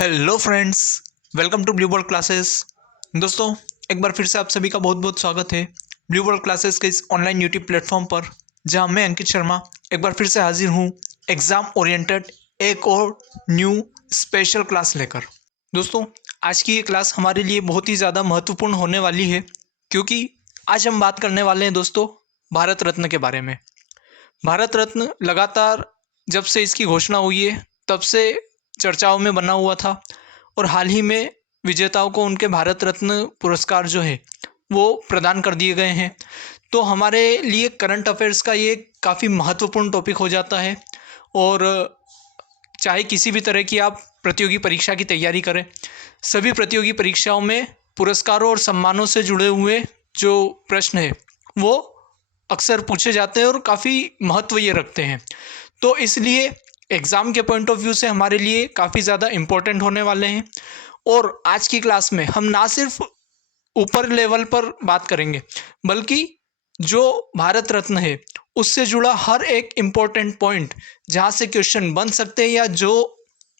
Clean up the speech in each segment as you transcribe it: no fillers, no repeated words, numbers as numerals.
Hello friends, welcome to blue world classes. दोस्तों, एक बार फिर से आप सभी का बहुत बहुत स्वागत है ब्लू वर्ल्ड क्लासेस के इस ऑनलाइन यूट्यूब प्लेटफॉर्म पर, जहां मैं अंकित शर्मा एक बार फिर से हाजिर हूं एग्ज़ाम ओरिएंटेड एक और न्यू स्पेशल क्लास लेकर। दोस्तों, आज की ये क्लास हमारे लिए बहुत ही ज़्यादा महत्वपूर्ण होने वाली है, क्योंकि आज हम बात करने वाले हैं दोस्तों भारत रत्न के बारे में। भारत रत्न लगातार जब से इसकी घोषणा हुई है तब से चर्चाओं में बना हुआ था, और हाल ही में विजेताओं को उनके भारत रत्न पुरस्कार जो है वो प्रदान कर दिए गए हैं। तो हमारे लिए करंट अफेयर्स का ये काफ़ी महत्वपूर्ण टॉपिक हो जाता है। और चाहे किसी भी तरह की आप प्रतियोगी परीक्षा की तैयारी करें, सभी प्रतियोगी परीक्षाओं में पुरस्कारों और सम्मानों से जुड़े हुए जो प्रश्न है वो अक्सर पूछे जाते हैं और काफ़ी महत्व ये रखते हैं। तो इसलिए एग्ज़ाम के पॉइंट ऑफ व्यू से हमारे लिए काफ़ी ज़्यादा इम्पोर्टेंट होने वाले हैं। और आज की क्लास में हम ना सिर्फ ऊपर लेवल पर बात करेंगे, बल्कि जो भारत रत्न है उससे जुड़ा हर एक इम्पोर्टेंट पॉइंट जहाँ से क्वेश्चन बन सकते हैं या जो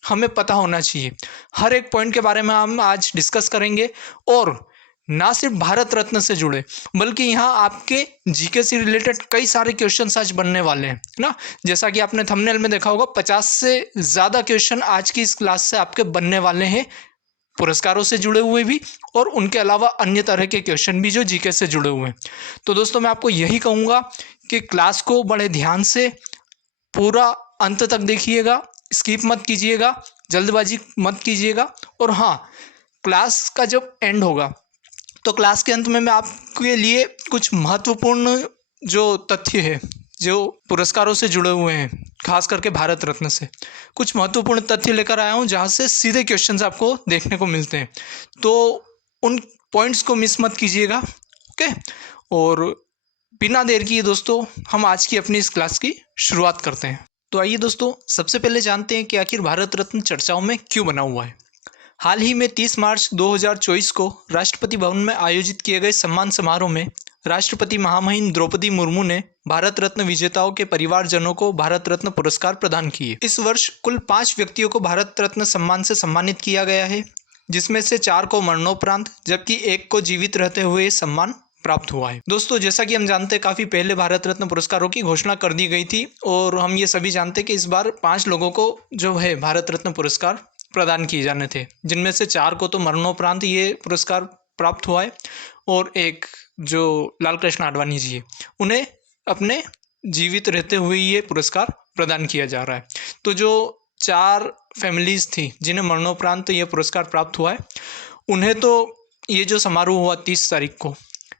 हमें पता होना चाहिए, हर एक पॉइंट के बारे में हम आज डिस्कस करेंगे। और ना सिर्फ भारत रत्न से जुड़े, बल्कि यहाँ आपके जीके से रिलेटेड कई सारे क्वेश्चन आज बनने वाले हैं ना। जैसा कि आपने थंबनेल में देखा होगा, 50 से ज़्यादा क्वेश्चन आज की इस क्लास से आपके बनने वाले हैं, पुरस्कारों से जुड़े हुए भी और उनके अलावा अन्य तरह के क्वेश्चन भी जो जीके से जुड़े हुए हैं। तो दोस्तों, मैं आपको यही कहूँगा कि क्लास को बड़े ध्यान से पूरा अंत तक देखिएगा, स्किप मत कीजिएगा, जल्दबाजी मत कीजिएगा। और हाँ, क्लास का जब एंड होगा तो क्लास के अंत में मैं आपके लिए कुछ महत्वपूर्ण जो तथ्य है, जो पुरस्कारों से जुड़े हुए हैं, खास करके भारत रत्न से कुछ महत्वपूर्ण तथ्य लेकर आया हूँ, जहाँ से सीधे क्वेश्चंस आपको देखने को मिलते हैं। तो उन पॉइंट्स को मिस मत कीजिएगा, ओके। और बिना देर किए दोस्तों, हम आज की अपनी इस क्लास की शुरुआत करते हैं। तो आइए दोस्तों, सबसे पहले जानते हैं कि आखिर भारत रत्न चर्चाओं में क्यों बना हुआ है। हाल ही में 30 मार्च 2024 को राष्ट्रपति भवन में आयोजित किए गए सम्मान समारोह में राष्ट्रपति महामहिम द्रौपदी मुर्मू ने भारत रत्न विजेताओं के परिवारजनों को भारत रत्न पुरस्कार प्रदान किए। इस वर्ष कुल 5 व्यक्तियों को भारत रत्न सम्मान से सम्मानित किया गया है, जिसमें से 4 को मरणोपरांत जबकि 1 को जीवित रहते हुए सम्मान प्राप्त हुआ है। दोस्तों, जैसा कि हम जानते हैं, काफ़ी पहले भारत रत्न पुरस्कारों की घोषणा कर दी गई थी, और हम ये सभी जानते हैं कि इस बार 5 लोगों को जो है भारत रत्न पुरस्कार प्रदान किए जाने थे, जिनमें से 4 को तो मरणोपरांत ये पुरस्कार प्राप्त हुआ है, और एक जो लाल कृष्ण आडवाणी जी है, उन्हें अपने जीवित रहते हुए ये पुरस्कार प्रदान किया जा रहा है। तो जो 4 फैमिलीज़ थी जिन्हें मरणोपरांत ये पुरस्कार प्राप्त हुआ है, उन्हें तो ये जो समारोह हुआ 30 तारीख को,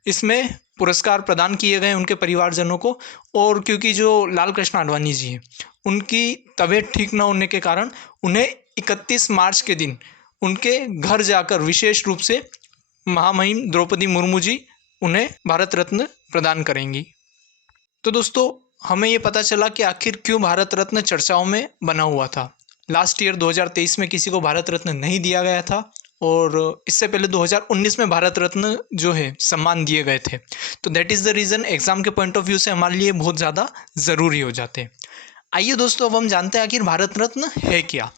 इसमें पुरस्कार प्रदान किए गए उनके परिवारजनों को। और क्योंकि जो लाल कृष्ण आडवाणी जी हैं, उनकी तबीयत ठीक न होने के कारण उन्हें 31 मार्च के दिन उनके घर जाकर विशेष रूप से महामहिम द्रौपदी मुर्मू जी उन्हें भारत रत्न प्रदान करेंगी। तो दोस्तों, हमें ये पता चला कि आखिर क्यों भारत रत्न चर्चाओं में बना हुआ था। लास्ट ईयर 2023 में किसी को भारत रत्न नहीं दिया गया था, और इससे पहले 2019 में भारत रत्न जो है सम्मान दिए गए थे। तो that is the reason exam के पॉइंट ऑफ व्यू से हमारे लिए बहुत ज़्यादा ज़रूरी हो जाते हैं। आइए दोस्तों, अब हम जानते हैं आखिर भारत रत्न है क्या।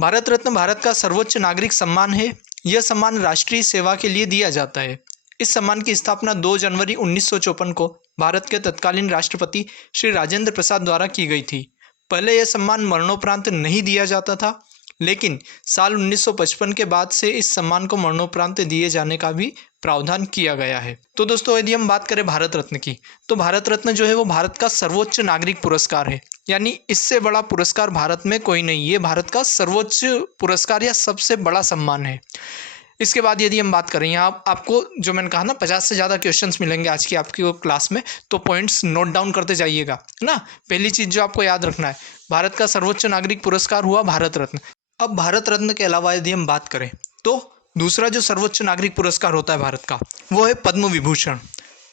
भारत रत्न भारत का सर्वोच्च नागरिक सम्मान है। यह सम्मान राष्ट्रीय सेवा के लिए दिया जाता है। इस सम्मान की स्थापना 2 जनवरी 1954 को भारत के तत्कालीन राष्ट्रपति श्री राजेंद्र प्रसाद द्वारा की गई थी। पहले यह सम्मान मरणोपरांत नहीं दिया जाता था, लेकिन साल 1955 के बाद से इस सम्मान को मरणोपरांत दिए जाने का भी प्रावधान किया गया है। तो दोस्तों, यदि हम बात करें भारत रत्न की, तो भारत रत्न जो है वो भारत का सर्वोच्च नागरिक पुरस्कार है। यानी इससे बड़ा पुरस्कार भारत में कोई नहीं, ये भारत का सर्वोच्च पुरस्कार या सबसे बड़ा सम्मान है। इसके बाद यदि हम बात करें, यहाँ आपको जो मैंने कहा ना, 50 से ज़्यादा क्वेश्चंस मिलेंगे आज की आपकी क्लास में, तो पॉइंट्स नोट डाउन करते जाइएगा ना। पहली चीज़ जो आपको याद रखना है, भारत का सर्वोच्च नागरिक पुरस्कार हुआ भारत रत्न। अब भारत रत्न के अलावा यदि हम बात करें, तो दूसरा जो सर्वोच्च नागरिक पुरस्कार होता है भारत का, वो है पद्म विभूषण।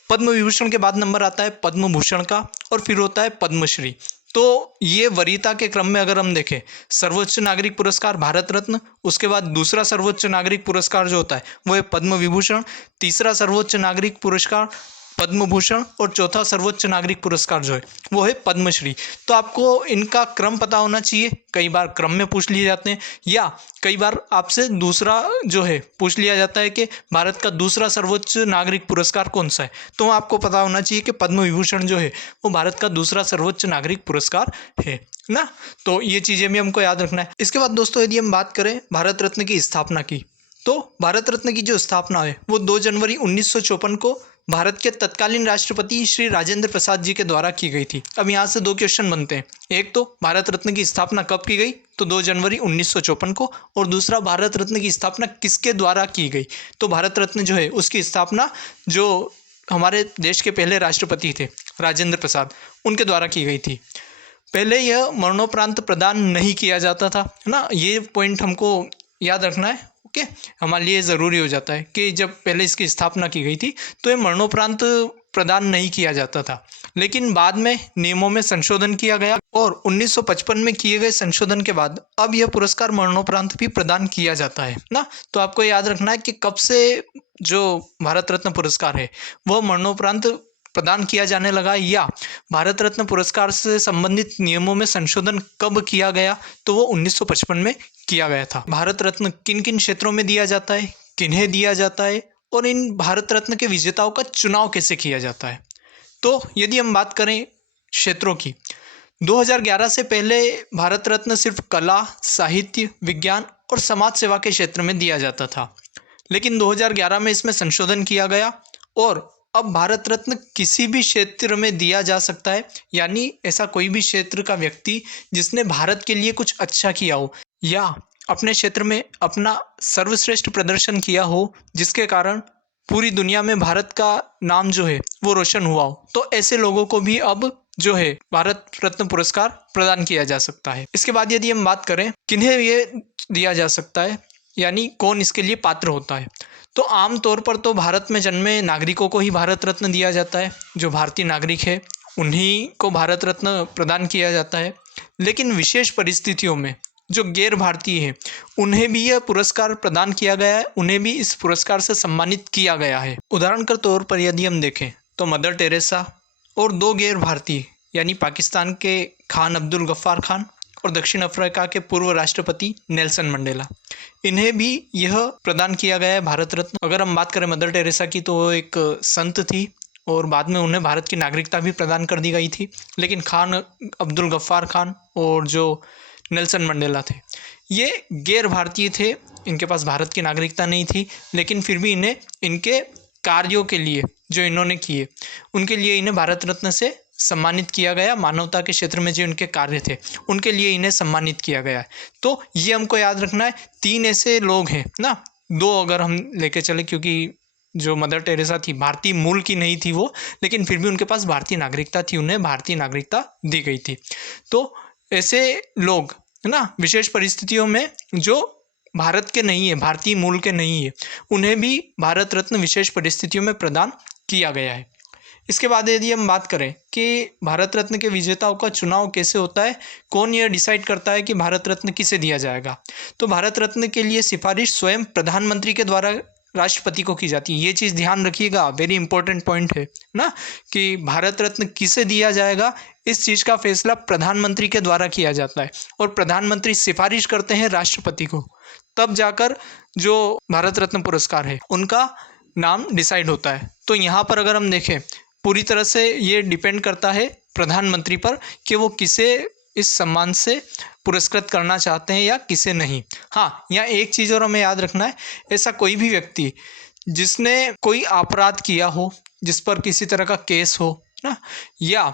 पद्म विभूषण के बाद नंबर आता है पद्म भूषण का, और फिर होता है पद्मश्री। तो ये वरीयता के क्रम में अगर हम देखें, सर्वोच्च नागरिक पुरस्कार भारत रत्न, उसके बाद दूसरा सर्वोच्च नागरिक पुरस्कार जो होता है वो है पद्म विभूषण, तीसरा सर्वोच्च नागरिक पुरस्कार पद्म भूषण और चौथा सर्वोच्च नागरिक पुरस्कार जो है वो है पद्मश्री। तो आपको इनका क्रम पता होना चाहिए, कई बार क्रम में पूछ लिए जाते हैं या कई बार आपसे दूसरा जो है पूछ लिया जाता है कि भारत का दूसरा सर्वोच्च नागरिक पुरस्कार कौन सा है, तो आपको पता होना चाहिए कि पद्म विभूषण जो है वो भारत का दूसरा सर्वोच्च नागरिक पुरस्कार है ना। तो ये चीज़ें भी हमको याद रखना है। इसके बाद दोस्तों यदि हम बात करें भारत रत्न की स्थापना की, तो भारत रत्न की जो स्थापना है वो 2 जनवरी 1954 को भारत के तत्कालीन राष्ट्रपति श्री राजेंद्र प्रसाद जी के द्वारा की गई थी। अब यहाँ से 2 क्वेश्चन बनते हैं, एक तो भारत रत्न की स्थापना कब की गई, तो 2 जनवरी 1954 को, और दूसरा भारत रत्न की स्थापना किसके द्वारा की गई। तो भारत रत्न जो है उसकी स्थापना जो हमारे देश के पहले राष्ट्रपति थे राजेंद्र प्रसाद, उनके द्वारा की गई थी। पहले यह मरणोपरांत प्रदान नहीं किया जाता था, है ना, ये पॉइंट हमको याद रखना है। ओके, हमारे लिए ज़रूरी हो जाता है कि जब पहले इसकी स्थापना की गई थी तो ये मरणोपरांत प्रदान नहीं किया जाता था, लेकिन बाद में नियमों में संशोधन किया गया और 1955 में किए गए संशोधन के बाद अब यह पुरस्कार मरणोपरांत भी प्रदान किया जाता है ना। तो आपको याद रखना है कि कब से जो भारत रत्न पुरस्कार है वह मरणोपरांत प्रदान किया जाने लगा, या भारत रत्न पुरस्कार से संबंधित नियमों में संशोधन कब किया गया, तो वो 1955 में किया गया था। भारत रत्न किन किन क्षेत्रों में दिया जाता है, किन्हें दिया जाता है, और इन भारत रत्न के विजेताओं का चुनाव कैसे किया जाता है। तो यदि हम बात करें क्षेत्रों की, 2011 से पहले भारत रत्न सिर्फ कला, साहित्य, विज्ञान और समाज सेवा के क्षेत्र में दिया जाता था, लेकिन 2011 में इसमें संशोधन किया गया और अब भारत रत्न किसी भी क्षेत्र में दिया जा सकता है, यानी ऐसा कोई भी क्षेत्र का व्यक्ति जिसने भारत के लिए कुछ अच्छा किया हो या अपने क्षेत्र में अपना सर्वश्रेष्ठ प्रदर्शन किया हो, जिसके कारण पूरी दुनिया में भारत का नाम जो है वो रोशन हुआ हो, तो ऐसे लोगों को भी अब जो है भारत रत्न पुरस्कार प्रदान किया जा सकता है। इसके बाद यदि हम बात करें किन्हें ये दिया जा सकता है, यानी कौन इसके लिए पात्र होता है, तो आम तौर पर तो भारत में जन्मे नागरिकों को ही भारत रत्न दिया जाता है। जो भारतीय नागरिक है उन्हीं को भारत रत्न प्रदान किया जाता है, लेकिन विशेष परिस्थितियों में जो गैर भारतीय हैं उन्हें भी यह पुरस्कार प्रदान किया गया है, उन्हें भी इस पुरस्कार से सम्मानित किया गया है। उदाहरण के तौर पर यदि हम देखें तो मदर टेरेसा और 2 गैर भारतीय यानी पाकिस्तान के खान अब्दुल गफ्फार खान और दक्षिण अफ्रीका के पूर्व राष्ट्रपति नेल्सन मंडेला, इन्हें भी यह प्रदान किया गया है भारत रत्न। अगर हम बात करें मदर टेरेसा की, तो वो एक संत थी और बाद में उन्हें भारत की नागरिकता भी प्रदान कर दी गई थी, लेकिन खान अब्दुल गफ्फार खान और जो नेल्सन मंडेला थे ये गैर भारतीय थे, इनके पास भारत की नागरिकता नहीं थी, लेकिन फिर भी इन्हें इनके कार्यों के लिए जो इन्होंने किए उनके लिए इन्हें भारत रत्न से सम्मानित किया गया। मानवता के क्षेत्र में जो इनके कार्य थे उनके लिए इन्हें सम्मानित किया गया है। तो ये हमको याद रखना है, 3 ऐसे लोग हैं ना, 2 अगर हम लेके चले, क्योंकि जो मदर टेरेसा थी भारतीय मूल की नहीं थी वो, लेकिन फिर भी उनके पास भारतीय नागरिकता थी, उन्हें भारतीय नागरिकता दी गई थी। तो ऐसे लोग है ना विशेष परिस्थितियों में जो भारत के नहीं है, भारतीय मूल के नहीं है, उन्हें भी भारत रत्न विशेष परिस्थितियों में प्रदान किया गया है। इसके बाद यदि हम बात करें कि भारत रत्न के विजेताओं का चुनाव कैसे होता है, कौन यह डिसाइड करता है कि भारत रत्न किसे दिया जाएगा, तो भारत रत्न के लिए सिफारिश स्वयं प्रधानमंत्री के द्वारा राष्ट्रपति को की जाती है। ये चीज़ ध्यान रखिएगा, वेरी इंपॉर्टेंट पॉइंट है ना, कि भारत रत्न किसे दिया जाएगा इस चीज़ का फैसला प्रधानमंत्री के द्वारा किया जाता है और प्रधानमंत्री सिफारिश करते हैं राष्ट्रपति को, तब जाकर जो भारत रत्न पुरस्कार है उनका नाम डिसाइड होता है। तो यहाँ पर अगर हम देखें पूरी तरह से ये डिपेंड करता है प्रधानमंत्री पर कि वो किसे इस सम्मान से पुरस्कृत करना चाहते हैं या किसे नहीं। हाँ, यहाँ एक चीज़ और हमें याद रखना है, ऐसा कोई भी व्यक्ति जिसने कोई अपराध किया हो, जिस पर किसी तरह का केस हो ना, या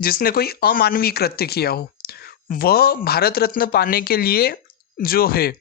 जिसने कोई अमानवीय कृत्य किया हो, वह भारत रत्न पाने के लिए जो है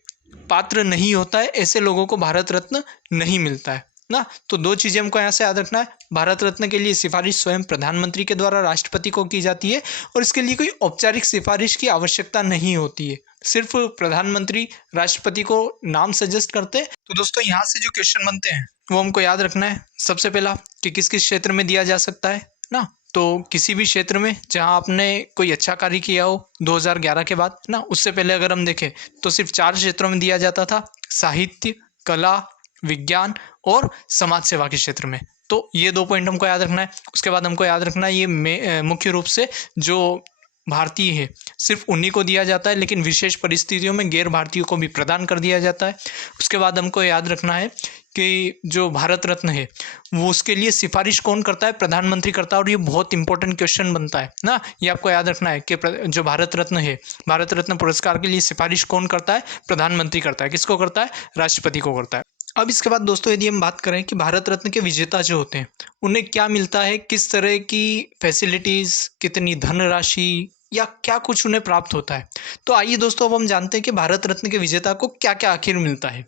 पात्र नहीं होता है। ऐसे लोगों को भारत रत्न नहीं मिलता है ना। तो 2 चीज़ें हमको यहाँ से याद रखना है, भारत रत्न के लिए सिफारिश स्वयं प्रधानमंत्री के द्वारा राष्ट्रपति को की जाती है और इसके लिए कोई औपचारिक सिफारिश की आवश्यकता नहीं होती है, सिर्फ प्रधानमंत्री राष्ट्रपति को नाम सजेस्ट करते हैं। तो दोस्तों यहाँ से जो क्वेश्चन बनते हैं वो हमको याद रखना है। सबसे पहला कि किस किस क्षेत्र में दिया जा सकता है ना, तो किसी भी क्षेत्र में जहां आपने कोई अच्छा कार्य किया हो 2011 के बाद ना। उससे पहले अगर हम देखें तो सिर्फ 4 क्षेत्रों में दिया जाता था, साहित्य, कला, विज्ञान और समाज सेवा के क्षेत्र में। तो ये 2 पॉइंट हमको याद रखना है। उसके बाद हमको याद रखना है ये मुख्य रूप से जो भारतीय है सिर्फ उन्हीं को दिया जाता है, लेकिन विशेष परिस्थितियों में गैर भारतीयों को भी प्रदान कर दिया जाता है। उसके बाद हमको याद रखना है कि जो भारत रत्न है वो उसके लिए सिफारिश कौन करता है, प्रधानमंत्री करता है। और ये बहुत इंपॉर्टेंट क्वेश्चन बनता है ना, ये आपको याद रखना है कि जो भारत रत्न है, भारत रत्न पुरस्कार के लिए सिफारिश कौन करता है, प्रधानमंत्री करता है। किसको करता है, राष्ट्रपति को करता है। अब इसके बाद दोस्तों यदि हम बात करें कि भारत रत्न के विजेता जो होते हैं उन्हें क्या मिलता है, किस तरह की फैसिलिटीज़, कितनी धनराशि या क्या कुछ उन्हें प्राप्त होता है, तो आइए दोस्तों अब हम जानते हैं कि भारत रत्न के विजेता को क्या क्या आखिर मिलता है।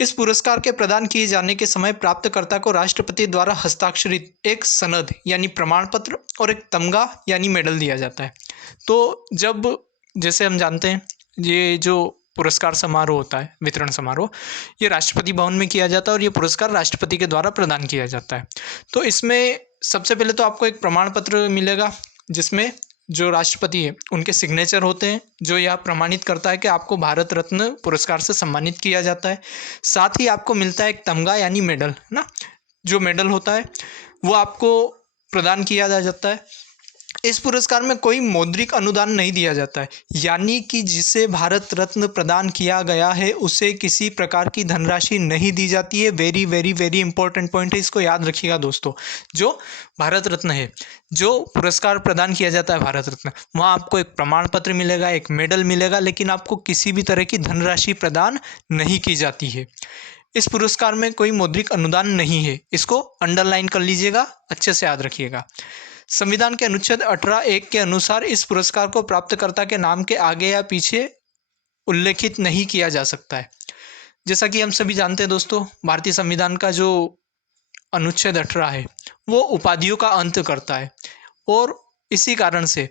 इस पुरस्कार के प्रदान किए जाने के समय प्राप्तकर्ता को राष्ट्रपति द्वारा हस्ताक्षरित एक सनद यानी प्रमाण पत्र और एक तमगा यानी मेडल दिया जाता है। तो जब, जैसे हम जानते हैं, ये जो पुरस्कार समारोह होता है, वितरण समारोह, ये राष्ट्रपति भवन में किया जाता है और ये पुरस्कार राष्ट्रपति के द्वारा प्रदान किया जाता है। तो इसमें सबसे पहले तो आपको एक प्रमाण पत्र मिलेगा जिसमें जो राष्ट्रपति है उनके सिग्नेचर होते हैं, जो यह प्रमाणित करता है कि आपको भारत रत्न पुरस्कार से सम्मानित किया जाता है। साथ ही आपको मिलता है एक तमगा यानी मेडल ना, जो मेडल होता है वो आपको प्रदान किया जाता है। इस पुरस्कार में कोई मौद्रिक अनुदान नहीं दिया जाता है, यानी कि जिसे भारत रत्न प्रदान किया गया है उसे किसी प्रकार की धनराशि नहीं दी जाती है। Very very very important point है, इसको याद रखिएगा दोस्तों। जो भारत रत्न है, जो पुरस्कार प्रदान किया जाता है भारत रत्न, वहाँ आपको एक प्रमाण पत्र मिलेगा, एक मेडल मिलेगा, लेकिन आपको किसी भी तरह की धनराशि प्रदान नहीं की जाती है। इस पुरस्कार में कोई मौद्रिक अनुदान नहीं है, इसको अंडरलाइन कर लीजिएगा, अच्छे से याद रखिएगा। संविधान के अनुच्छेद 18(1) के अनुसार इस पुरस्कार को प्राप्तकर्ता के नाम के आगे या पीछे उल्लेखित नहीं किया जा सकता है। जैसा कि हम सभी जानते हैं दोस्तों, भारतीय संविधान का जो अनुच्छेद 18 है वो उपाधियों का अंत करता है, और इसी कारण से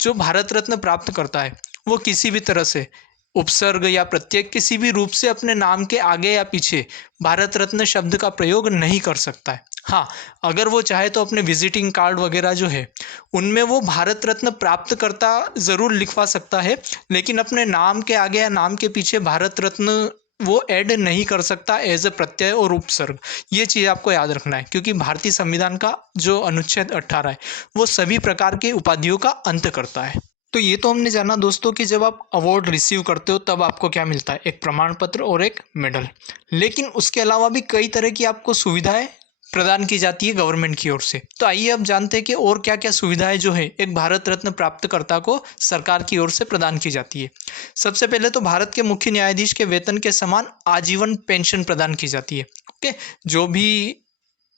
जो भारत रत्न प्राप्त करता है वो किसी भी तरह से उपसर्ग या प्रत्यय किसी भी रूप से अपने नाम के आगे या पीछे भारत रत्न शब्द का प्रयोग नहीं कर सकता है। हाँ, अगर वो चाहे तो अपने विजिटिंग कार्ड वगैरह जो है उनमें वो भारत रत्न प्राप्त करता ज़रूर लिखवा सकता है, लेकिन अपने नाम के आगे या नाम के पीछे भारत रत्न वो ऐड नहीं कर सकता एज ए प्रत्यय और उपसर्ग। ये चीज़ आपको याद रखना है, क्योंकि भारतीय संविधान का जो अनुच्छेद 18 है वो सभी प्रकार के उपाधियों का अंत करता है। तो ये तो हमने जाना दोस्तों कि जब आप अवार्ड रिसीव करते हो तब आपको क्या मिलता है, एक प्रमाण पत्र और एक मेडल। लेकिन उसके अलावा भी कई तरह की आपको सुविधाएं प्रदान की जाती है गवर्नमेंट की ओर से। तो आइए अब जानते हैं कि और क्या क्या सुविधाएं जो है एक भारत रत्न प्राप्तकर्ता को सरकार की ओर से प्रदान की जाती है। सबसे पहले तो भारत के मुख्य न्यायाधीश के वेतन के समान आजीवन पेंशन प्रदान की जाती है। ओके, जो भी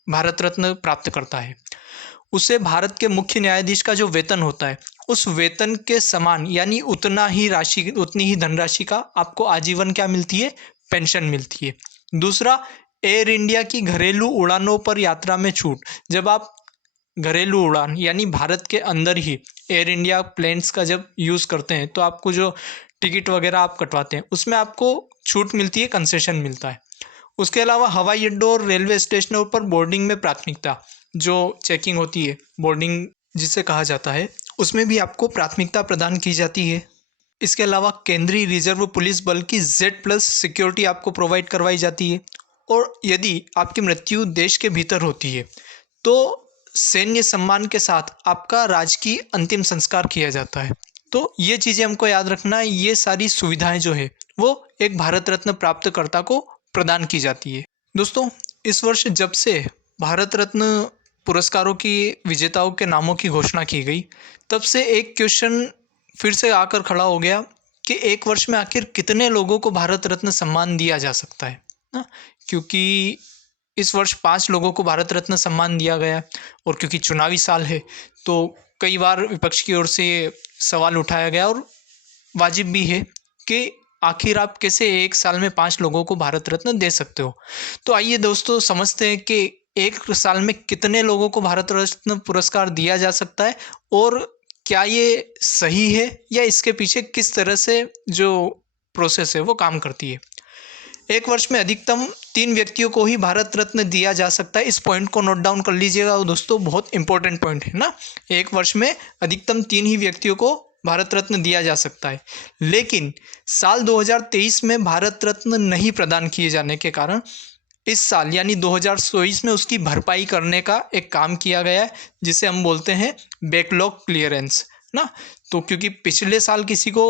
भारत रत्न प्राप्त करता है उसे भारत के मुख्य न्यायाधीश का जो वेतन होता है उस वेतन के समान यानी उतनी ही धनराशि का आपको आजीवन क्या मिलती है, पेंशन मिलती है। दूसरा, एयर इंडिया की घरेलू उड़ानों पर यात्रा में छूट। जब आप घरेलू उड़ान यानी भारत के अंदर ही एयर इंडिया प्लेन्स का जब यूज़ करते हैं तो आपको जो टिकट वगैरह आप कटवाते हैं उसमें आपको छूट मिलती है, कंसेशन मिलता है। उसके अलावा हवाई अड्डों और रेलवे स्टेशनों पर बोर्डिंग में प्राथमिकता, जो चेकिंग होती है, बोर्डिंग जिसे कहा जाता है, उसमें भी आपको प्राथमिकता प्रदान की जाती है। इसके अलावा केंद्रीय रिजर्व पुलिस बल की Z+ सिक्योरिटी आपको प्रोवाइड करवाई जाती है। और यदि आपकी मृत्यु देश के भीतर होती है तो सैन्य सम्मान के साथ आपका राजकीय अंतिम संस्कार किया जाता है। तो ये चीज़ें हमको याद रखना है, ये सारी सुविधाएं जो है वो एक भारत रत्न प्राप्तकर्ता को प्रदान की जाती है। दोस्तों, इस वर्ष जब से भारत रत्न पुरस्कारों की विजेताओं के नामों की घोषणा की गई तब से एक क्वेश्चन फिर से आकर खड़ा हो गया कि एक वर्ष में आखिर कितने लोगों को भारत रत्न सम्मान दिया जा सकता है ना, क्योंकि इस वर्ष 5 लोगों को भारत रत्न सम्मान दिया गया और क्योंकि चुनावी साल है तो कई बार विपक्ष की ओर से ये सवाल उठाया गया और वाजिब भी है कि आखिर आप कैसे एक साल में 5 लोगों को भारत रत्न दे सकते हो। तो आइए दोस्तों समझते हैं कि एक साल में कितने लोगों को भारत रत्न पुरस्कार दिया जा सकता है और क्या ये सही है या इसके पीछे किस तरह से जो प्रोसेस है वो काम करती है। एक वर्ष में अधिकतम 3 व्यक्तियों को ही भारत रत्न दिया जा सकता है। इस पॉइंट को नोट डाउन कर लीजिएगा दोस्तों, बहुत इंपॉर्टेंट पॉइंट है ना। एक वर्ष में अधिकतम 3 ही व्यक्तियों को भारत रत्न दिया जा सकता है, लेकिन साल 2023 में भारत रत्न नहीं प्रदान किए जाने के कारण इस साल यानी 2024 में उसकी भरपाई करने का एक काम किया गया है, जिसे हम बोलते हैं बैकलॉग क्लियरेंस ना। तो क्योंकि पिछले साल किसी को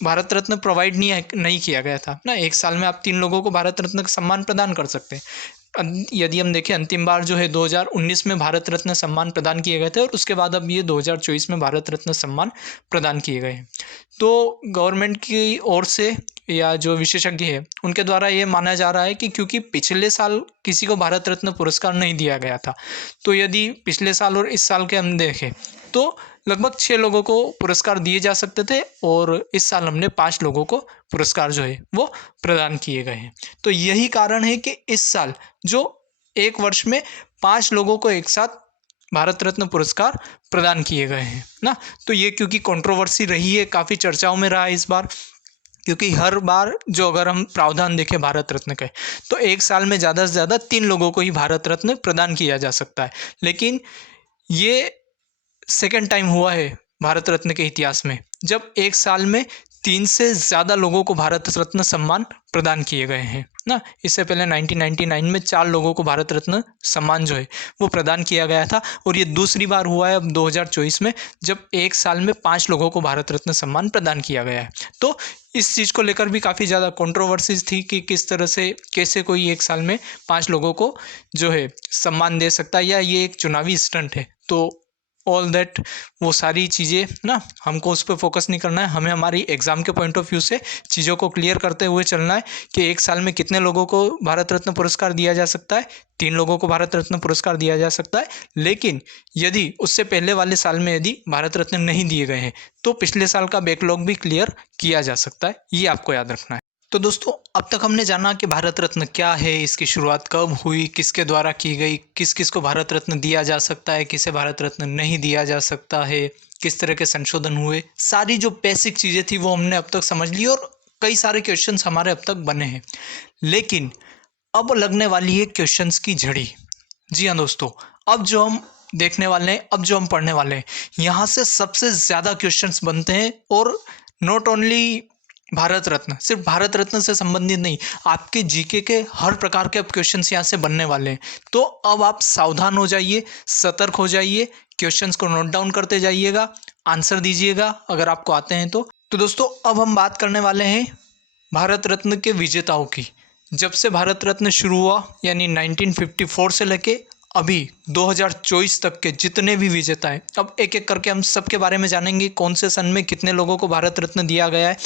भारत रत्न प्रोवाइड नहीं किया गया था ना, एक साल में आप 3 लोगों को भारत रत्न का सम्मान प्रदान कर सकते हैं। यदि हम देखें, अंतिम बार जो है 2019 में भारत रत्न सम्मान प्रदान किए गए थे, और उसके बाद अब ये 2024 में भारत रत्न सम्मान प्रदान किए गए हैं। तो गवर्नमेंट की ओर से या जो विशेषज्ञ है उनके द्वारा ये माना जा रहा है कि क्योंकि पिछले साल किसी को भारत रत्न पुरस्कार नहीं दिया गया था, तो यदि पिछले साल और इस साल के हम देखें तो लगभग 6 लोगों को पुरस्कार दिए जा सकते थे, और इस साल हमने 5 लोगों को पुरस्कार जो है वो प्रदान किए गए हैं। तो यही कारण है कि इस साल जो एक वर्ष में 5 लोगों को एक साथ भारत रत्न पुरस्कार प्रदान किए गए हैं ना। तो ये क्योंकि कंट्रोवर्सी रही है, काफ़ी चर्चाओं में रहा है इस बार, क्योंकि हर बार जो अगर हम प्रावधान देखें भारत रत्न के, तो एक साल में ज़्यादा से ज़्यादा 3 लोगों को ही भारत रत्न प्रदान किया जा सकता है। लेकिन ये सेकेंड टाइम हुआ है भारत रत्न के इतिहास में जब एक साल में 3 से ज़्यादा लोगों को भारत रत्न सम्मान प्रदान किए गए हैं ना। इससे पहले 1999 में 4 लोगों को भारत रत्न सम्मान जो है वो प्रदान किया गया था, और ये दूसरी बार हुआ है अब 2024 में जब एक साल में 5 लोगों को भारत रत्न सम्मान प्रदान किया गया है। तो इस चीज़ को लेकर भी काफ़ी ज़्यादा कंट्रोवर्सीज थी कि किस तरह से कैसे कोई एक साल में 5 लोगों को जो है सम्मान दे सकता है, या ये एक चुनावी स्टंट है। तो ऑल दैट, वो सारी चीज़ें ना हमको उस पर फोकस नहीं करना है, हमें हमारी एग्ज़ाम के पॉइंट ऑफ व्यू से चीज़ों को क्लियर करते हुए चलना है कि एक साल में कितने लोगों को भारत रत्न पुरस्कार दिया जा सकता है। 3 लोगों को भारत रत्न पुरस्कार दिया जा सकता है, लेकिन यदि उससे पहले वाले साल में यदि भारत रत्न नहीं दिए गए हैं तो पिछले साल का बैकलॉग भी क्लियर किया जा सकता है, ये आपको याद रखना है। तो दोस्तों, अब तक हमने जाना कि भारत रत्न क्या है, इसकी शुरुआत कब हुई, किसके द्वारा की गई, किस किस को भारत रत्न दिया जा सकता है, किसे भारत रत्न नहीं दिया जा सकता है, किस तरह के संशोधन हुए, सारी जो बेसिक चीज़ें थी वो हमने अब तक समझ ली, और कई सारे क्वेश्चंस हमारे अब तक बने हैं। लेकिन अब लगने वाली है क्वेश्चंस की झड़ी। जी हाँ दोस्तों, अब जो हम देखने वाले हैं, अब जो हम पढ़ने वाले हैं, यहाँ से सबसे ज़्यादा क्वेश्चंस बनते हैं, और नॉट ओनली भारत रत्न, सिर्फ भारत रत्न से संबंधित नहीं, आपके जीके के हर प्रकार के अब क्वेश्चंस यहाँ से बनने वाले हैं। तो अब आप सावधान हो जाइए, सतर्क हो जाइए, क्वेश्चंस को नोट डाउन करते जाइएगा, आंसर दीजिएगा अगर आपको आते हैं तो दोस्तों, अब हम बात करने वाले हैं भारत रत्न के विजेताओं की। जब से भारत रत्न शुरू हुआ यानी 1954 से लेके अभी 2024 तक के जितने भी विजेता हैं, अब एक एक करके हम सबके बारे में जानेंगे, कौन से सन में कितने लोगों को भारत रत्न दिया गया है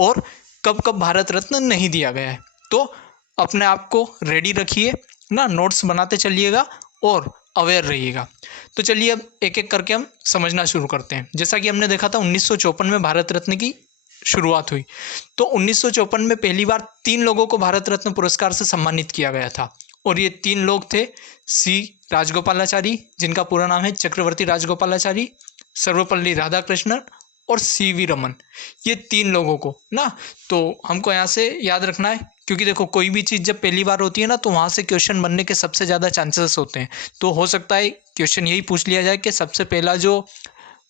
और कब कब भारत रत्न नहीं दिया गया है। तो अपने आप को रेडी रखिए ना, नोट्स बनाते चलिएगा और अवेयर रहिएगा। तो चलिए अब एक एक करके हम समझना शुरू करते हैं। जैसा कि हमने देखा था 1954 में भारत रत्न की शुरुआत हुई, तो 1954 में पहली बार 3 लोगों को भारत रत्न पुरस्कार से सम्मानित किया गया था, और ये 3 लोग थे सी राजगोपालाचारी, जिनका पूरा नाम है चक्रवर्ती राजगोपालाचारी, सर्वपल्ली राधाकृष्णन और सीवी रमन। ये 3 लोगों को ना, तो हमको यहाँ से याद रखना है, क्योंकि देखो कोई भी चीज़ जब पहली बार होती है ना, तो वहाँ से क्वेश्चन बनने के सबसे ज़्यादा चांसेस होते हैं। तो हो सकता है क्वेश्चन यही पूछ लिया जाए कि सबसे पहला जो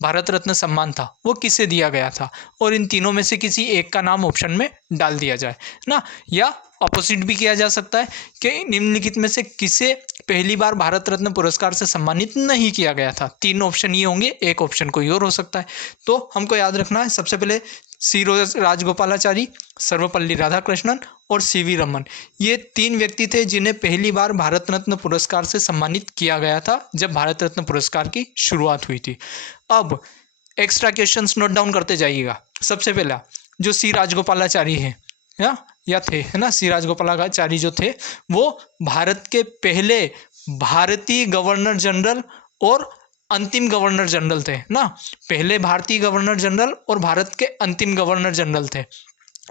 भारत रत्न सम्मान था वो किसे दिया गया था, और इन तीनों में से किसी एक का नाम ऑप्शन में डाल दिया जाए ना, या अपोजिट भी किया जा सकता है कि निम्नलिखित में से किसे पहली बार भारत रत्न पुरस्कार से सम्मानित नहीं किया गया था। 3 ऑप्शन ये होंगे, एक ऑप्शन कोई और हो सकता है। तो हमको याद रखना है, सबसे पहले सी राजगोपालाचारी, सर्वपल्ली राधाकृष्णन और सीवी रमन, ये 3 व्यक्ति थे जिन्हें पहली बार भारत रत्न पुरस्कार से सम्मानित किया गया था जब भारत रत्न पुरस्कार की शुरुआत हुई थी। अब एक्स्ट्रा क्वेश्चंस नोट डाउन करते जाइएगा। सबसे पहला जो सी राजगोपालाचारी है या थे, है ना, सी राजगोपालाचारी जो थे वो भारत के पहले भारतीय गवर्नर जनरल और अंतिम गवर्नर जनरल थे ना। पहले भारतीय गवर्नर जनरल और भारत के अंतिम गवर्नर जनरल थे।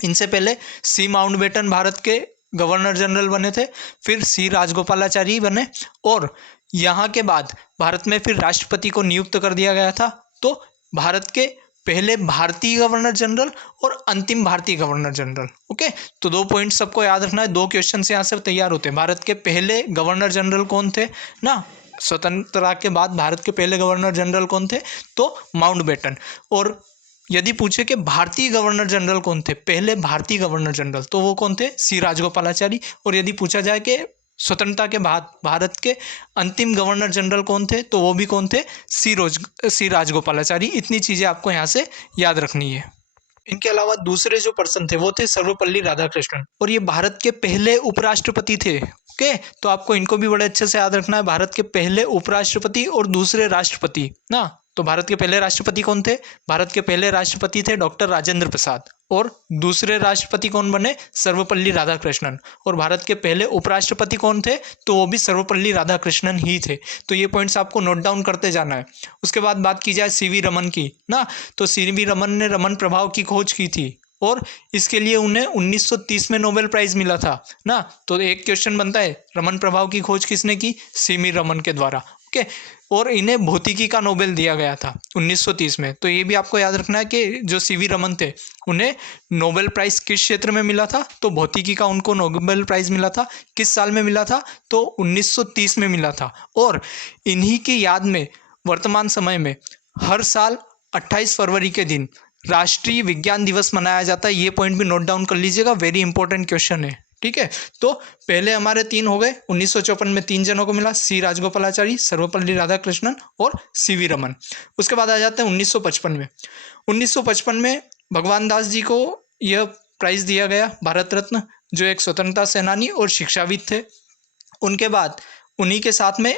इनसे पहले सी माउंटबेटन भारत के गवर्नर जनरल बने थे, फिर सी राजगोपालाचारी बने, और यहाँ के बाद भारत में फिर राष्ट्रपति को नियुक्त कर दिया गया था। तो भारत के पहले भारतीय गवर्नर जनरल और अंतिम भारतीय गवर्नर जनरल। ओके, तो 2 पॉइंट सबको याद रखना है, 2 क्वेश्चन यहाँ से तैयार होते हैं। भारत के पहले गवर्नर जनरल कौन थे ना, स्वतंत्रता के बाद भारत के पहले गवर्नर जनरल कौन थे, तो माउंटबेटन। और यदि पूछे कि भारतीय गवर्नर जनरल कौन थे, पहले भारतीय गवर्नर जनरल, तो वो कौन थे? सी राजगोपालाचारी। और यदि पूछा जाए कि स्वतंत्रता के बाद भारत के अंतिम गवर्नर जनरल कौन थे, तो वो भी कौन थे? सी राजगोपालाचारी। इतनी चीज़ें आपको यहाँ से याद रखनी है। इनके अलावा दूसरे जो पर्सन थे वो थे सर्वपल्ली राधाकृष्णन, और ये भारत के पहले उपराष्ट्रपति थे। ओके, तो आपको इनको भी बड़े अच्छे से याद रखना है। भारत के पहले उपराष्ट्रपति और दूसरे राष्ट्रपति ना। तो भारत के पहले राष्ट्रपति कौन थे? भारत के पहले राष्ट्रपति थे डॉक्टर राजेंद्र प्रसाद, और दूसरे राष्ट्रपति कौन बने? सर्वपल्ली राधाकृष्णन। और भारत के पहले उपराष्ट्रपति कौन थे? तो वो भी सर्वपल्ली राधाकृष्णन ही थे। तो ये पॉइंट्स आपको नोट डाउन करते जाना है। उसके बाद बात की जाए सीवी रमन की ना, तो सीवी रमन ने रमन प्रभाव की खोज की थी, और इसके लिए उन्हें 1930 में नोबेल प्राइज मिला था ना। तो एक क्वेश्चन बनता है, रमन प्रभाव की खोज किसने की? सीवी रमन के द्वारा। ओके, और इन्हें भौतिकी का नोबेल दिया गया था 1930 में। तो ये भी आपको याद रखना है कि जो सीवी रमन थे उन्हें नोबेल प्राइज किस क्षेत्र में मिला था? तो भौतिकी का उनको नोबेल प्राइज मिला था। किस साल में मिला था? तो 1930 में मिला था। और इन्हीं की याद में वर्तमान समय में हर साल 28 फरवरी के दिन राष्ट्रीय विज्ञान दिवस मनाया जाता है। ये पॉइंट भी नोट डाउन कर लीजिएगा, वेरी इंपॉर्टेंट क्वेश्चन है। ठीक है, तो पहले हमारे 3 हो गए। 1954 में 3 जनों को मिला, सी राजगोपालाचारी, सर्वपल्ली राधाकृष्णन और सीवी रमन। उसके बाद आ जाते हैं 1955 में। 1955 में भगवान दास जी को यह प्राइज दिया गया, भारत रत्न, जो एक स्वतंत्रता सेनानी और शिक्षाविद थे। उनके बाद उन्हीं के साथ में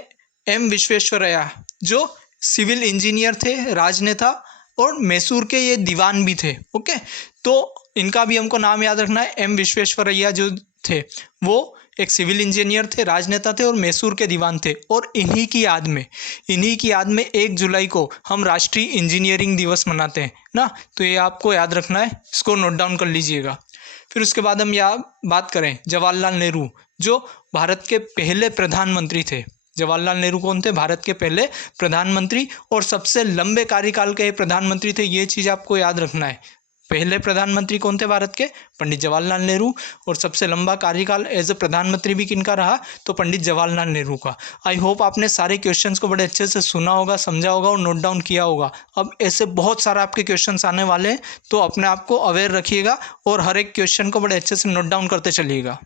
एम विश्वेश्वरैया, जो सिविल इंजीनियर थे, राजनेता और मैसूर के ये दीवान भी थे। ओके, तो इनका भी हमको नाम याद रखना है। एम विश्वेश्वरैया जो थे वो एक सिविल इंजीनियर थे, राजनेता थे और मैसूर के दीवान थे। और इन्हीं की याद में 1 जुलाई को हम राष्ट्रीय इंजीनियरिंग दिवस मनाते हैं ना। तो ये आपको याद रखना है, इसको नोट डाउन कर लीजिएगा। फिर उसके बाद हम यहाँ बात करें जवाहरलाल नेहरू, जो भारत के पहले प्रधानमंत्री थे। जवाहरलाल नेहरू कौन थे? भारत के पहले प्रधानमंत्री, और सबसे लंबे कार्यकाल के प्रधानमंत्री थे। ये चीज़ आपको याद रखना है। पहले प्रधानमंत्री कौन थे भारत के? पंडित जवाहरलाल नेहरू। और सबसे लंबा कार्यकाल एज ए प्रधानमंत्री भी किनका रहा? तो पंडित जवाहरलाल नेहरू का। आई होप आपने सारे क्वेश्चंस को बड़े अच्छे से सुना होगा, समझा होगा और नोट डाउन किया होगा। अब ऐसे बहुत सारा आपके क्वेश्चंस आने वाले हैं, तो अपने आप को अवेयर रखिएगा और हर एक क्वेश्चन को बड़े अच्छे से नोट डाउन करते चलिएगा।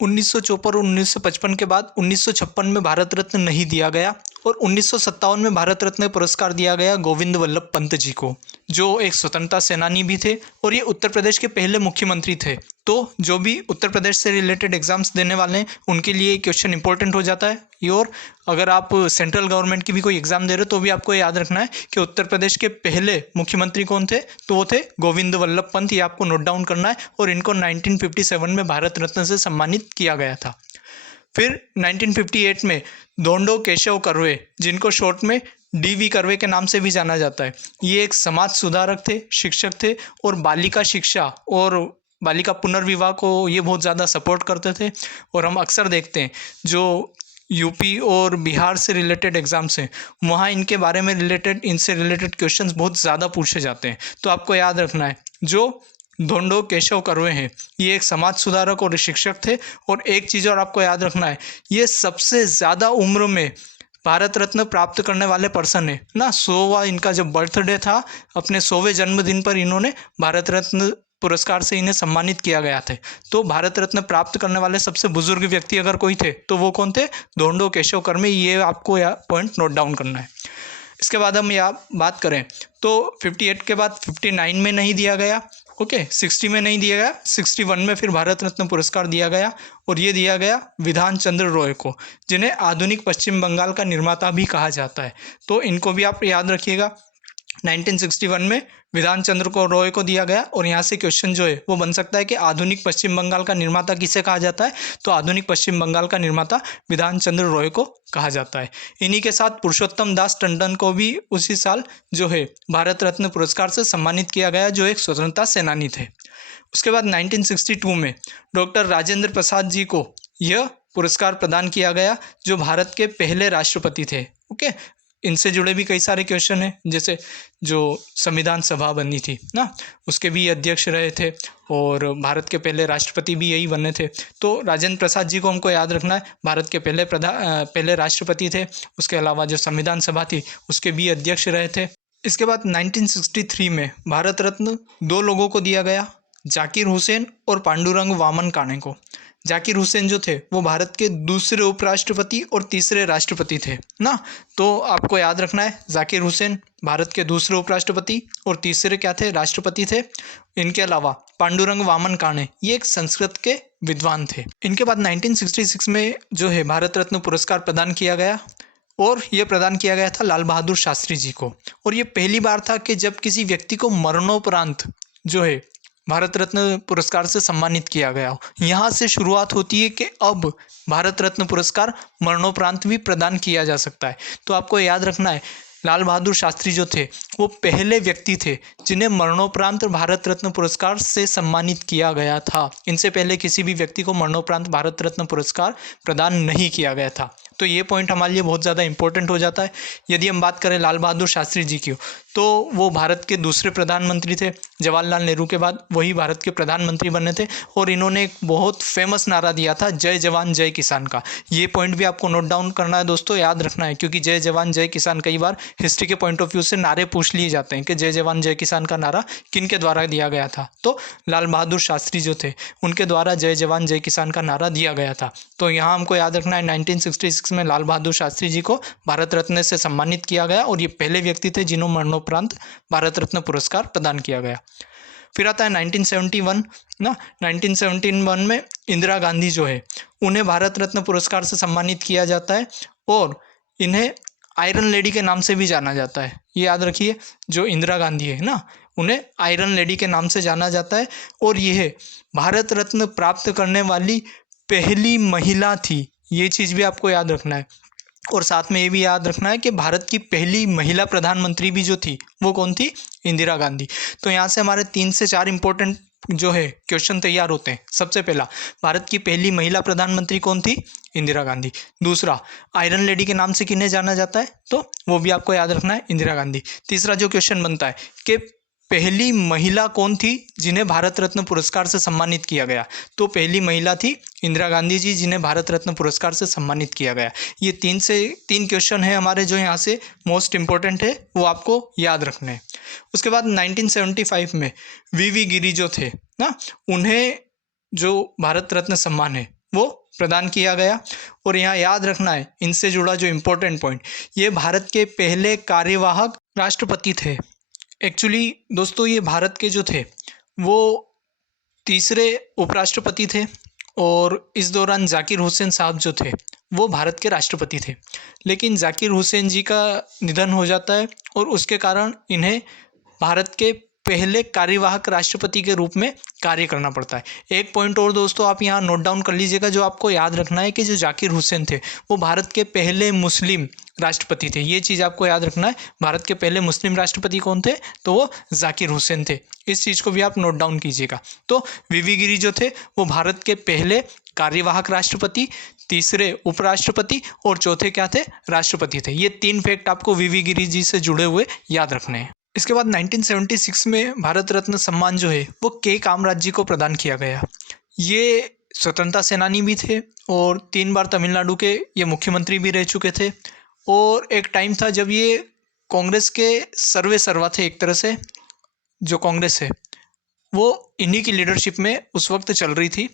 1954 और 1955 के बाद 1956 में भारत रत्न नहीं दिया गया, और 1957 में भारत रत्न पुरस्कार दिया गया गोविंद वल्लभ पंत जी को, जो एक स्वतंत्रता सेनानी भी थे और ये उत्तर प्रदेश के पहले मुख्यमंत्री थे। तो जो भी उत्तर प्रदेश से रिलेटेड एग्जाम्स देने वाले हैं उनके लिए ये क्वेश्चन इंपॉर्टेंट हो जाता है। और अगर आप सेंट्रल गवर्नमेंट की भी कोई एग्जाम दे रहे हो तो भी आपको याद रखना है कि उत्तर प्रदेश के पहले मुख्यमंत्री कौन थे? तो वो थे गोविंद वल्लभ पंत। ये आपको नोट डाउन करना है। और इनको 1957 में भारत रत्न से सम्मानित किया गया था। फिर 1958 में धोंडो केशव कर्वे, जिनको शॉर्ट में DV कर्वे के नाम से भी जाना जाता है, ये एक समाज सुधारक थे, शिक्षक थे और बालिका शिक्षा और बालिका पुनर्विवाह को ये बहुत ज़्यादा सपोर्ट करते थे। और हम अक्सर देखते हैं जो यूपी और बिहार से रिलेटेड एग्ज़ाम्स हैं वहाँ इनसे रिलेटेड क्वेश्चंस बहुत ज़्यादा पूछे जाते हैं। तो आपको याद रखना है, जो धोंडो केशव कर्वे हैं ये एक समाज सुधारक और शिक्षक थे। और एक चीज़ और आपको याद रखना है, ये सबसे ज़्यादा उम्र में भारत रत्न प्राप्त करने वाले पर्सन है ना। 100वां इनका जब बर्थडे था, अपने 100वें जन्मदिन पर इन्होंने भारत रत्न पुरस्कार से इन्हें सम्मानित किया गया था। तो भारत रत्न प्राप्त करने वाले सबसे बुजुर्ग व्यक्ति अगर कोई थे तो वो कौन थे? धोंडो केशव कर्वे। ये आपको पॉइंट नोट डाउन करना है। इसके बाद हम यहाँ बात करें तो 58 के बाद 59 में नहीं दिया गया, ओके, 60 में नहीं दिया गया, 61 में फिर भारत रत्न पुरस्कार दिया गया। और ये दिया गया विधान चंद्र रॉय को, जिन्हें आधुनिक पश्चिम बंगाल का निर्माता भी कहा जाता है। तो इनको भी आप याद रखिएगा। 1961 में विधान चंद्र को रॉय को दिया गया। और यहाँ से क्वेश्चन जो है वो बन सकता है कि आधुनिक पश्चिम बंगाल का निर्माता किसे कहा जाता है? तो आधुनिक पश्चिम बंगाल का निर्माता विधान चंद्र रॉय को कहा जाता है। इन्हीं के साथ पुरुषोत्तम दास टंडन को भी उसी साल जो है भारत रत्न पुरस्कार से सम्मानित किया गया, जो एक स्वतंत्रता सेनानी थे। उसके बाद 1962 में डॉक्टर राजेंद्र प्रसाद जी को यह पुरस्कार प्रदान किया गया, जो भारत के पहले राष्ट्रपति थे। ओके, इनसे जुड़े भी कई सारे क्वेश्चन हैं, जैसे जो संविधान सभा बनी थी ना, उसके भी अध्यक्ष रहे थे और भारत के पहले राष्ट्रपति भी यही बने थे। तो राजेंद्र प्रसाद जी को हमको याद रखना है, भारत के पहले राष्ट्रपति थे। उसके अलावा जो संविधान सभा थी उसके भी अध्यक्ष रहे थे। इसके बाद 1963 में भारत रत्न दो लोगों को दिया गया, जाकिर हुसैन और पांडुरंग वामन काणे को। जाकिर हुसैन जो थे वो भारत के दूसरे उपराष्ट्रपति और तीसरे राष्ट्रपति थे ना। तो आपको याद रखना है, जाकिर हुसैन भारत के दूसरे उपराष्ट्रपति और तीसरे क्या थे, राष्ट्रपति थे। इनके अलावा पांडुरंग वामन काणे ये एक संस्कृत के विद्वान थे। इनके बाद 1966 में जो है भारत रत्न पुरस्कार प्रदान किया गया और ये प्रदान किया गया था लाल बहादुर शास्त्री जी को। और ये पहली बार था कि जब किसी व्यक्ति को मरणोपरांत जो है भारत रत्न पुरस्कार से सम्मानित किया गया हो। यहाँ से शुरुआत होती है कि अब भारत रत्न पुरस्कार मरणोपरांत भी प्रदान किया जा सकता है। तो आपको याद रखना है, लाल बहादुर शास्त्री जो थे वो पहले व्यक्ति थे जिन्हें मरणोपरांत भारत रत्न पुरस्कार से सम्मानित किया गया था। इनसे पहले किसी भी व्यक्ति को मरणोपरांत भारत रत्न पुरस्कार प्रदान नहीं किया गया था। तो ये पॉइंट हमारे लिए बहुत ज़्यादा इंपॉर्टेंट हो जाता है। यदि हम बात करें लाल बहादुर शास्त्री जी की, तो वो भारत के दूसरे प्रधानमंत्री थे। जवाहरलाल नेहरू के बाद वही भारत के प्रधानमंत्री बने थे और इन्होंने एक बहुत फेमस नारा दिया था, जय जवान जय किसान का। ये पॉइंट भी आपको नोट डाउन करना है दोस्तों, याद रखना है, क्योंकि जय जवान जय किसान कई बार हिस्ट्री के पॉइंट ऑफ व्यू से नारे पूछ लिए जाते हैं कि जय जवान जय किसान का नारा किन के द्वारा दिया गया था। तो लाल बहादुर शास्त्री जो थे उनके द्वारा जय जवान जय किसान का नारा दिया गया था। तो यहाँ हमको याद रखना है 1966 में लाल बहादुर शास्त्री जी को भारत रत्न से सम्मानित किया गया और ये पहले व्यक्ति थे जिन्हों मरणोपरांत भारत रत्न पुरस्कार प्रदान किया गया। फिर आता है 1971 ना। 1971 में इंदिरा गांधी जो है उन्हें भारत रत्न पुरस्कार से सम्मानित किया जाता है और इन्हें आयरन लेडी के नाम से भी जाना जाता है। ये याद रखिए, जो इंदिरा गांधी है ना, उन्हें आयरन लेडी के नाम से जाना जाता है और यह भारत रत्न प्राप्त करने वाली पहली महिला थी। ये चीज़ भी आपको याद रखना है। और साथ में ये भी याद रखना है कि भारत की पहली महिला प्रधानमंत्री भी जो थी वो कौन थी, इंदिरा गांधी। तो यहाँ से हमारे 3 से 4 इंपॉर्टेंट जो है क्वेश्चन तैयार होते हैं। सबसे पहला, भारत की पहली महिला प्रधानमंत्री कौन थी, इंदिरा गांधी। दूसरा, आयरन लेडी के नाम से किन्हें जाना जाता है, तो वो भी आपको याद रखना है, इंदिरा गांधी। तीसरा जो क्वेश्चन बनता है कि पहली महिला कौन थी जिन्हें भारत रत्न पुरस्कार से सम्मानित किया गया, तो पहली महिला थी इंदिरा गांधी जी जिन्हें भारत रत्न पुरस्कार से सम्मानित किया गया। ये 3 से 3 क्वेश्चन है हमारे जो यहाँ से मोस्ट इंपॉर्टेंट है, वो आपको याद रखने हैं। उसके बाद 1975 में वी गिरी जो थे ना, उन्हें जो भारत रत्न सम्मान है वो प्रदान किया गया। और यहाँ याद रखना है, इनसे जुड़ा जो इम्पोर्टेंट पॉइंट, ये भारत के पहले कार्यवाहक राष्ट्रपति थे। एक्चुअली दोस्तों ये भारत के जो थे वो तीसरे उपराष्ट्रपति थे और इस दौरान जाकिर हुसैन साहब जो थे वो भारत के राष्ट्रपति थे। लेकिन जाकिर हुसैन जी का निधन हो जाता है और उसके कारण इन्हें भारत के पहले कार्यवाहक राष्ट्रपति के रूप में कार्य करना पड़ता है। एक पॉइंट और दोस्तों आप यहाँ नोट डाउन कर लीजिएगा, जो आपको याद रखना है कि जो जाकिर हुसैन थे वो भारत के पहले मुस्लिम राष्ट्रपति थे। ये चीज़ आपको याद रखना है, भारत के पहले मुस्लिम राष्ट्रपति कौन थे, तो वो जाकिर हुसैन थे। इस चीज़ को भी आप नोट डाउन कीजिएगा। तो वी गिरी जो थे वो भारत के पहले कार्यवाहक राष्ट्रपति, तीसरे उपराष्ट्रपति और चौथे क्या थे, राष्ट्रपति थे। ये 3 फैक्ट आपको वी गिरी जी से जुड़े हुए याद रखने हैं। इसके बाद 1976 में भारत रत्न सम्मान जो है वो के कामराज जी को प्रदान किया गया। ये स्वतंत्रता सेनानी भी थे और 3 बार तमिलनाडु के ये मुख्यमंत्री भी रह चुके थे। और एक टाइम था जब ये कांग्रेस के सर्वे सर्वा थे। एक तरह से जो कांग्रेस है वो इन्हीं की लीडरशिप में उस वक्त चल रही थी।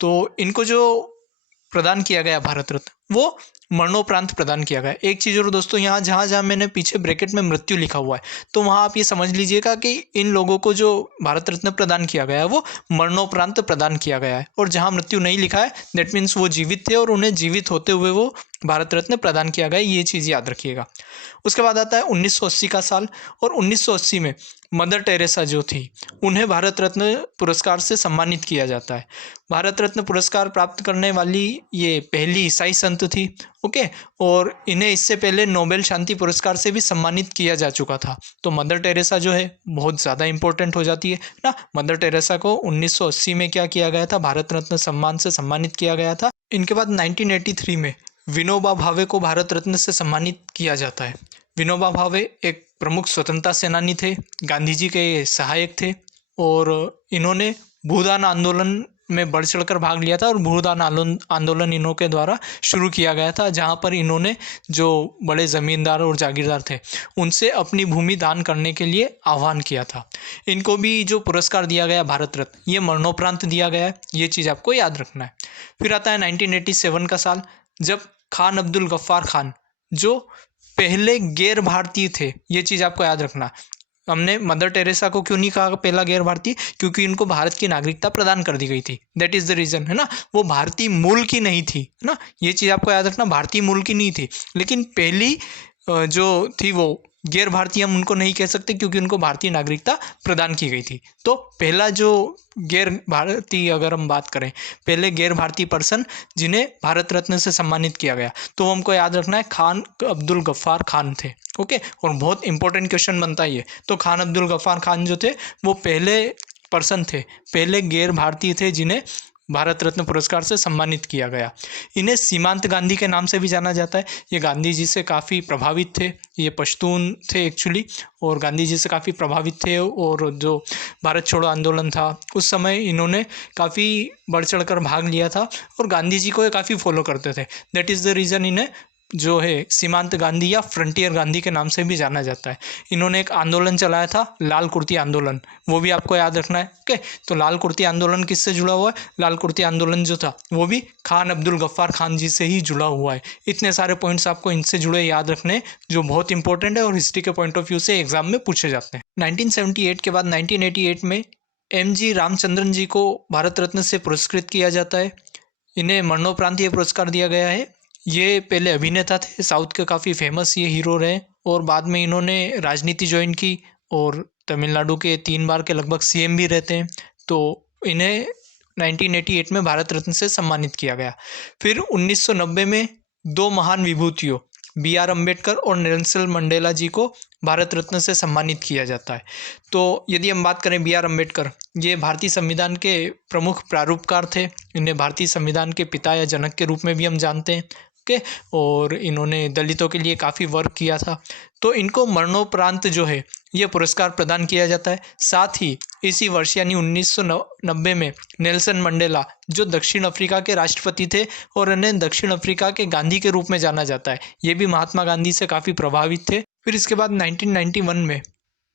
तो इनको जो प्रदान किया गया भारत रत्न वो मरणोपरांत प्रदान किया गया। एक चीज़ और दोस्तों, यहाँ जहाँ जहाँ मैंने पीछे ब्रैकेट में मृत्यु लिखा हुआ है, तो वहाँ आप ये समझ लीजिएगा कि इन लोगों को जो भारत रत्न प्रदान किया गया है वो मरणोपरांत प्रदान किया गया है। और जहाँ मृत्यु नहीं लिखा है दैट मीन्स वो जीवित थे और उन्हें जीवित होते हुए वो भारत रत्न प्रदान किया गया। ये चीज़ याद रखिएगा। उसके बाद आता है 1980 का साल, और 1980 में मदर टेरेसा जो थी उन्हें भारत रत्न पुरस्कार से सम्मानित किया जाता है। भारत रत्न पुरस्कार प्राप्त करने वाली ये पहली ईसाई संत थी। ओके, और इन्हें इससे पहले नोबेल शांति पुरस्कार से भी सम्मानित किया जा चुका था। तो मदर टेरेसा जो है बहुत ज़्यादा इंपॉर्टेंट हो जाती है ना। मदर टेरेसा को 1980 में क्या किया गया था, भारत रत्न सम्मान से सम्मानित किया गया था। इनके बाद 1983 में विनोबा भावे को भारत रत्न से सम्मानित किया जाता है। विनोबा भावे एक प्रमुख स्वतंत्रता सेनानी थे, गांधी जी के सहायक थे और इन्होंने भूदान आंदोलन में बढ़ चढ़कर भाग लिया था और भूदान आंदोलन इन्हों के द्वारा शुरू किया गया था, जहाँ पर इन्होंने जो बड़े ज़मींदार और जागीरदार थे उनसे अपनी भूमि दान करने के लिए आह्वान किया था। इनको भी जो पुरस्कार दिया गया भारत रत्न, ये मरणोपरांत दिया गया है, ये चीज़ आपको याद रखना है। फिर आता है 1987 का साल, जब खान अब्दुल गफ्फार खान जो पहले गैर भारतीय थे, ये चीज़ आपको याद रखना। हमने मदर टेरेसा को क्यों नहीं कहा पहला गैर भारतीय, क्योंकि इनको भारत की नागरिकता प्रदान कर दी गई थी, दैट इज़ द रीज़न, है ना। वो भारतीय मूल की नहीं थी, है ना, ये चीज़ आपको याद रखना, भारतीय मूल की नहीं थी। लेकिन पहली जो थी वो गैर भारतीय हम उनको नहीं कह सकते, क्योंकि उनको भारतीय नागरिकता प्रदान की गई थी। तो पहला जो गैर भारतीय, अगर हम बात करें पहले गैर भारतीय पर्सन जिन्हें भारत रत्न से सम्मानित किया गया, तो हमको याद रखना है खान अब्दुल गफ्फार खान थे। ओके, और बहुत इंपॉर्टेंट क्वेश्चन बनता है ये। तो खान अब्दुल गफ्फार खान जो थे वो पहले पर्सन थे, पहले गैर भारतीय थे जिन्हें भारत रत्न पुरस्कार से सम्मानित किया गया। इन्हें सीमांत गांधी के नाम से भी जाना जाता है। ये गांधी जी से काफ़ी प्रभावित थे, ये पश्तून थे एक्चुअली, और गांधी जी से काफ़ी प्रभावित थे। और जो भारत छोड़ो आंदोलन था उस समय इन्होंने काफ़ी बढ़ चढ़ कर भाग लिया था और गांधी जी को ये काफ़ी फॉलो करते थे। दैट इज़ द रीज़न इन्हें जो है सीमांत गांधी या फ्रंटियर गांधी के नाम से भी जाना जाता है। इन्होंने एक आंदोलन चलाया था, लाल कुर्ती आंदोलन, वो भी आपको याद रखना है। ओके, तो लाल कुर्ती आंदोलन किससे जुड़ा हुआ है? लाल कुर्ती आंदोलन जो था वो भी खान अब्दुल गफ्फार खान जी से ही जुड़ा हुआ है। इतने सारे पॉइंट्स आपको इनसे जुड़े याद रखने, जो बहुत इंपॉर्टेंट है और हिस्ट्री के पॉइंट ऑफ व्यू से एग्जाम में पूछे जाते हैं। 1978 के बाद 1988 में MG रामचंद्रन जी को भारत रत्न से पुरस्कृत किया जाता है। इन्हें मरणोपरांत ये पुरस्कार दिया गया है। ये पहले अभिनेता थे, साउथ के काफ़ी फेमस ये हीरो रहे, और बाद में इन्होंने राजनीति ज्वाइन की और तमिलनाडु के 3 बार के लगभग CM भी रहते हैं। तो इन्हें 1988 में भारत रत्न से सम्मानित किया गया। फिर 1990 में 2 महान विभूतियों BR अम्बेडकर और नेल्सन मंडेला जी को भारत रत्न से सम्मानित किया जाता है। तो यदि हम बात करें BR अम्बेडकर, ये भारतीय संविधान के प्रमुख प्रारूपकार थे। इन्हें भारतीय संविधान के पिता या जनक के रूप में भी हम जानते हैं। ओके, और इन्होंने दलितों के लिए काफ़ी वर्क किया था। तो इनको मरणोपरांत जो है ये पुरस्कार प्रदान किया जाता है। साथ ही इसी वर्ष यानी 1990 में नेल्सन मंडेला जो दक्षिण अफ्रीका के राष्ट्रपति थे और इन्हें दक्षिण अफ्रीका के गांधी के रूप में जाना जाता है, ये भी महात्मा गांधी से काफ़ी प्रभावित थे। फिर इसके बाद 1991 में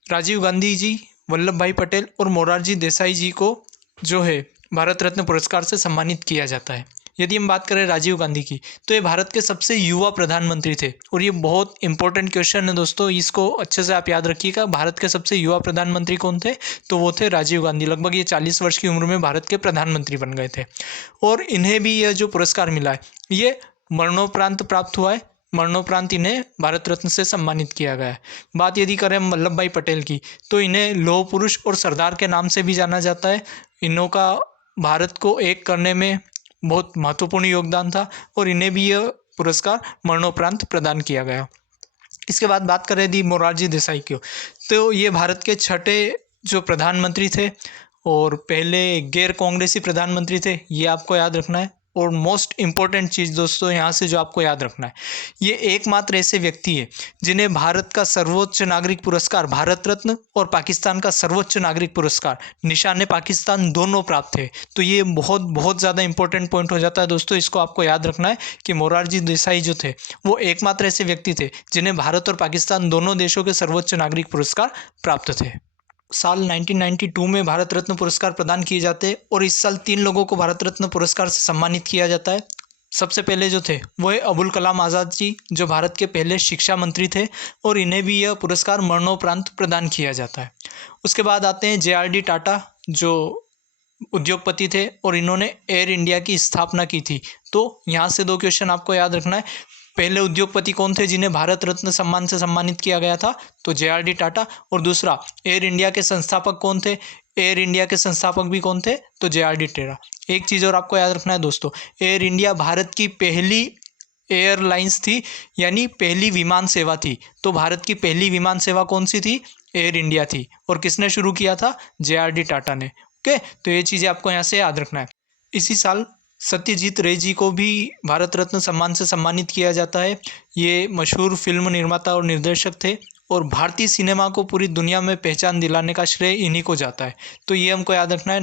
राजीव गांधी जी, वल्लभ भाई पटेल और मोरारजी देसाई जी को जो है भारत रत्न पुरस्कार से सम्मानित किया जाता है। यदि हम बात करें राजीव गांधी की, तो ये भारत के सबसे युवा प्रधानमंत्री थे, और ये बहुत इंपॉर्टेंट क्वेश्चन है दोस्तों, इसको अच्छे से आप याद रखिएगा। भारत के सबसे युवा प्रधानमंत्री कौन थे? तो वो थे राजीव गांधी। लगभग ये 40 वर्ष की उम्र में भारत के प्रधानमंत्री बन गए थे, और इन्हें भी यह जो पुरस्कार मिला है ये मरणोपरांत प्राप्त हुआ है। मरणोपरांत इन्हें भारत रत्न से सम्मानित किया गया है। बात यदि करें वल्लभ भाई पटेल की, तो इन्हें लौह पुरुष और सरदार के नाम से भी जाना जाता है। इन्हों का भारत को एक करने में बहुत महत्वपूर्ण योगदान था, और इन्हें भी यह पुरस्कार मरणोपरांत प्रदान किया गया। इसके बाद बात करें यदि मोरारजी देसाई की, तो ये भारत के 6ठे जो प्रधानमंत्री थे और पहले गैर कांग्रेसी प्रधानमंत्री थे, ये आपको याद रखना है। और मोस्ट इम्पॉर्टेंट चीज़ दोस्तों यहाँ से जो आपको याद रखना है, ये एकमात्र ऐसे व्यक्ति है जिन्हें भारत का सर्वोच्च नागरिक पुरस्कार भारत रत्न और पाकिस्तान का सर्वोच्च नागरिक पुरस्कार निशान पाकिस्तान दोनों प्राप्त है। तो ये बहुत बहुत ज़्यादा इंपॉर्टेंट पॉइंट हो जाता है दोस्तों, इसको आपको याद रखना है कि मोरारजी देसाई जो थे वो एकमात्र ऐसे व्यक्ति थे जिन्हें भारत और पाकिस्तान दोनों देशों के सर्वोच्च नागरिक पुरस्कार प्राप्त थे। साल 1992 में भारत रत्न पुरस्कार प्रदान किए जाते हैं, और इस साल 3 लोगों को भारत रत्न पुरस्कार से सम्मानित किया जाता है। सबसे पहले जो थे वो है अबुल कलाम आज़ाद जी, जो भारत के पहले शिक्षा मंत्री थे, और इन्हें भी यह पुरस्कार मरणोपरांत प्रदान किया जाता है। उसके बाद आते हैं JRD टाटा, जो उद्योगपति थे और इन्होंने एयर इंडिया की स्थापना की थी। तो यहाँ से 2 क्वेश्चन आपको याद रखना है। पहले उद्योगपति कौन थे जिन्हें भारत रत्न सम्मान से सम्मानित किया गया था? तो JRD टाटा। और दूसरा, एयर इंडिया के संस्थापक कौन थे? एयर इंडिया के संस्थापक भी कौन थे? तो JRD टाटा। एक चीज़ और आपको याद रखना है दोस्तों, एयर इंडिया भारत की पहली एयरलाइंस थी, यानी पहली विमान सेवा थी। तो भारत की पहली विमान सेवा कौन सी थी? एयर इंडिया थी। और किसने शुरू किया था? JRD टाटा ने। ओके, तो ये चीज़ें आपको यहाँ से याद रखना है। इसी साल सत्यजीत रे जी को भी भारत रत्न सम्मान से सम्मानित किया जाता है। ये मशहूर फिल्म निर्माता और निर्देशक थे, और भारतीय सिनेमा को पूरी दुनिया में पहचान दिलाने का श्रेय इन्हीं को जाता है। तो ये हमको याद रखना है।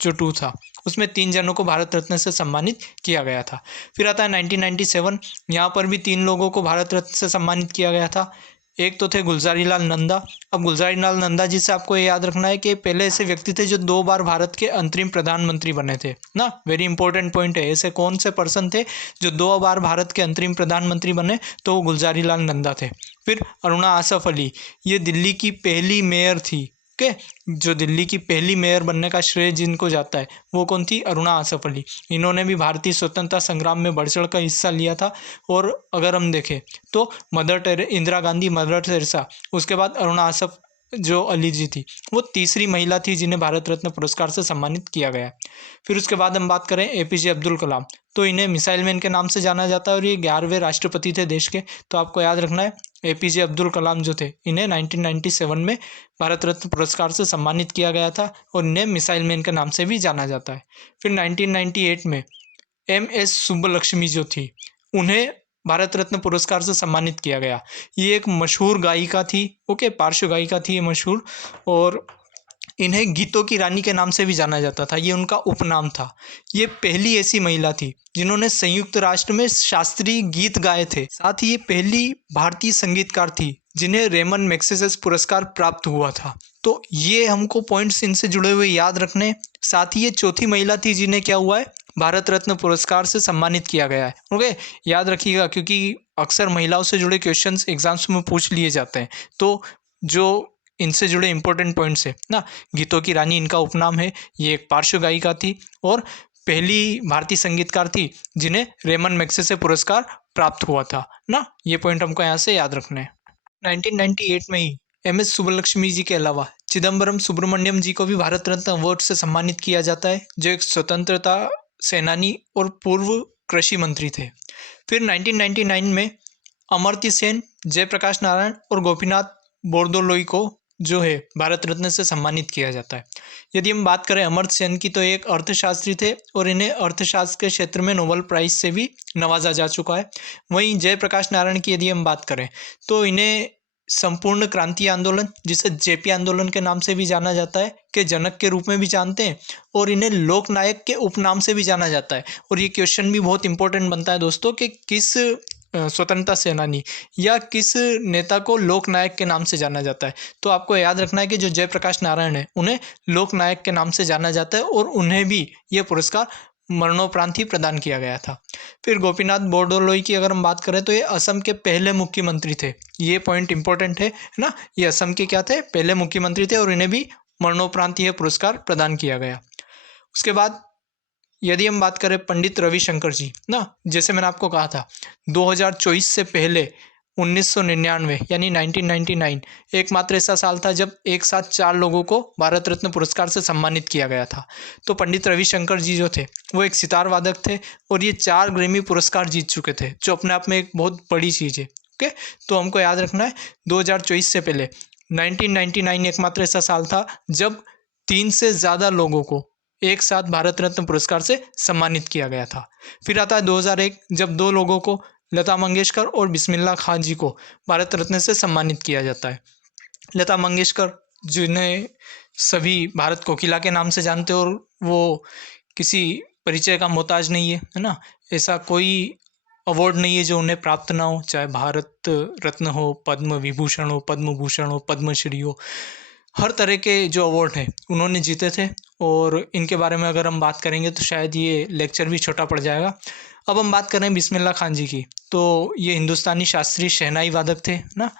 जो 2 था, उसमें 3 जनों को भारत रत्न से सम्मानित किया गया था। फिर आता है 1997, यहाँ पर भी 3 लोगों को भारत रत्न से सम्मानित किया गया था। एक तो थे गुलज़ारी लाल नंदा। अब गुलज़ारी लाल नंदा जी से आपको ये याद रखना है कि पहले ऐसे व्यक्ति थे जो 2 बार भारत के अंतरिम प्रधानमंत्री बने थे ना, वेरी इंपॉर्टेंट पॉइंट है। ऐसे कौन से पर्सन थे जो 2 बार भारत के अंतरिम प्रधानमंत्री बने, तो वो गुलज़ारी लाल नंदा थे। फिर अरुणा आसफ अली, ये दिल्ली की पहली मेयर थी। ओके, जो दिल्ली की पहली मेयर बनने का श्रेय जिनको जाता है वो कौन थी? अरुणा आसफ अली। इन्होंने भी भारतीय स्वतंत्रता संग्राम में बढ़ चढ़ कर हिस्सा लिया था। और अगर हम देखें तो इंदिरा गांधी, मदर टेरेसा, उसके बाद अरुणा आसफ जो अली जी थी, वो तीसरी महिला थी जिन्हें भारत रत्न पुरस्कार से सम्मानित किया गया। फिर उसके बाद हम बात करें एपीजे अब्दुल कलाम, तो इन्हें मिसाइल मैन के नाम से जाना जाता है और ये 11वें राष्ट्रपति थे देश के। तो आपको याद रखना है एपीजे अब्दुल कलाम जो थे, इन्हें 1997 में भारत रत्न पुरस्कार से सम्मानित किया गया था और इन्हें मिसाइल मैन के नाम से भी जाना जाता है। फिर 1998 में एमएस सुब्बलक्ष्मी जो थी, उन्हें भारत रत्न पुरस्कार से सम्मानित किया गया। ये एक मशहूर गायिका थी, ओके, पार्श्व गायिका थी ये मशहूर, और इन्हें गीतों की रानी के नाम से भी जाना जाता था, ये उनका उपनाम था। ये पहली ऐसी महिला थी जिन्होंने संयुक्त राष्ट्र में शास्त्रीय गीत गाए थे। साथ ही ये पहली भारतीय संगीतकार थी जिन्हें रेमन मैग्सेसे पुरस्कार प्राप्त हुआ था। तो ये हमको पॉइंट्स इनसे जुड़े हुए याद रखने। साथ ही ये चौथी महिला थी जिन्हें क्या हुआ है, भारत रत्न पुरस्कार से सम्मानित किया गया है। ओके, याद रखिएगा क्योंकि अक्सर महिलाओं से जुड़े क्वेश्चंस एग्जाम्स में पूछ लिए जाते हैं। तो जो इनसे जुड़े इंपॉर्टेंट पॉइंट्स है ना, गीतों की रानी इनका उपनाम है, ये एक पार्श्व गायिका थी और पहली भारतीय संगीतकार थी जिन्हें रेमन मैग्सेसे पुरस्कार प्राप्त हुआ था ना। ये पॉइंट हमको यहाँ से याद रखने हैं। 1998 में ही एमएस सुब्बलक्ष्मी जी के अलावा चिदम्बरम सुब्रमण्यम जी को भी भारत रत्न अवार्ड से सम्मानित किया जाता है, जो एक स्वतंत्रता सेनानी और पूर्व कृषि मंत्री थे। फिर 1999 में अमर्त्य सेन, जयप्रकाश नारायण और गोपीनाथ बोरदोलोई को जो है भारत रत्न से सम्मानित किया जाता है। यदि हम बात करें अमर्त्य सेन की, तो एक अर्थशास्त्री थे और इन्हें अर्थशास्त्र के क्षेत्र में नोबेल प्राइज से भी नवाजा जा चुका है। वहीं जयप्रकाश नारायण की यदि हम बात करें तो इन्हें संपूर्ण क्रांति आंदोलन, जिसे जेपी आंदोलन के नाम से भी जाना जाता है, के जनक के रूप में भी जानते हैं और इन्हें लोकनायक के उपनाम से भी जाना जाता है। और ये क्वेश्चन भी बहुत इंपॉर्टेंट बनता है दोस्तों कि किस स्वतंत्रता सेनानी या किस नेता को लोकनायक के नाम से जाना जाता है। तो आपको याद रखना है कि जो जयप्रकाश नारायण है उन्हें लोकनायक के नाम से जाना जाता है और उन्हें भी ये पुरस्कार मरणोपरांत ही प्रदान किया गया था। फिर गोपीनाथ बोरदोलोई की अगर हम बात करें तो ये असम के पहले मुख्यमंत्री थे। ये पॉइंट इंपॉर्टेंट है ना, ये असम के क्या थे, पहले मुख्यमंत्री थे और इन्हें भी मरणोपरांत यह पुरस्कार प्रदान किया गया। उसके बाद यदि हम बात करें पंडित रविशंकर जी ना, जैसे मैंने आपको कहा था 2024 से पहले 1999 यानी 1999 एकमात्र ऐसा साल था जब एक साथ 4 लोगों को भारत रत्न पुरस्कार से सम्मानित किया गया था। तो पंडित रविशंकर जी जो थे वो एक सितार वादक थे और ये 4 ग्रैमी पुरस्कार जीत चुके थे, जो अपने आप में एक बहुत बड़ी चीज़ है। ओके, तो हमको याद रखना है 2024 से पहले 1999 एकमात्र ऐसा साल था जब 3 से ज़्यादा लोगों को एक साथ भारत रत्न पुरस्कार से सम्मानित किया गया था। फिर आता है 2001 जब 2 लोगों को, लता मंगेशकर और बिस्मिल्लाह खान जी को भारत रत्न से सम्मानित किया जाता है। लता मंगेशकर जिन्हें सभी भारत कोकिला के नाम से जानते हैं और वो किसी परिचय का मोहताज नहीं है ना, ऐसा कोई अवार्ड नहीं है जो उन्हें प्राप्त ना हो, चाहे भारत रत्न हो, पद्म विभूषण हो, पद्म भूषण हो, पद्मश्री हो, हर तरह के जो अवार्ड हैं उन्होंने जीते थे। और इनके बारे में अगर हम बात करेंगे तो शायद ये लेक्चर भी छोटा पड़ जाएगा। अब हम बात करें बिस्मिल्लाह खान जी की, तो ये हिंदुस्तानी शास्त्रीय शहनाई वादक थे ना,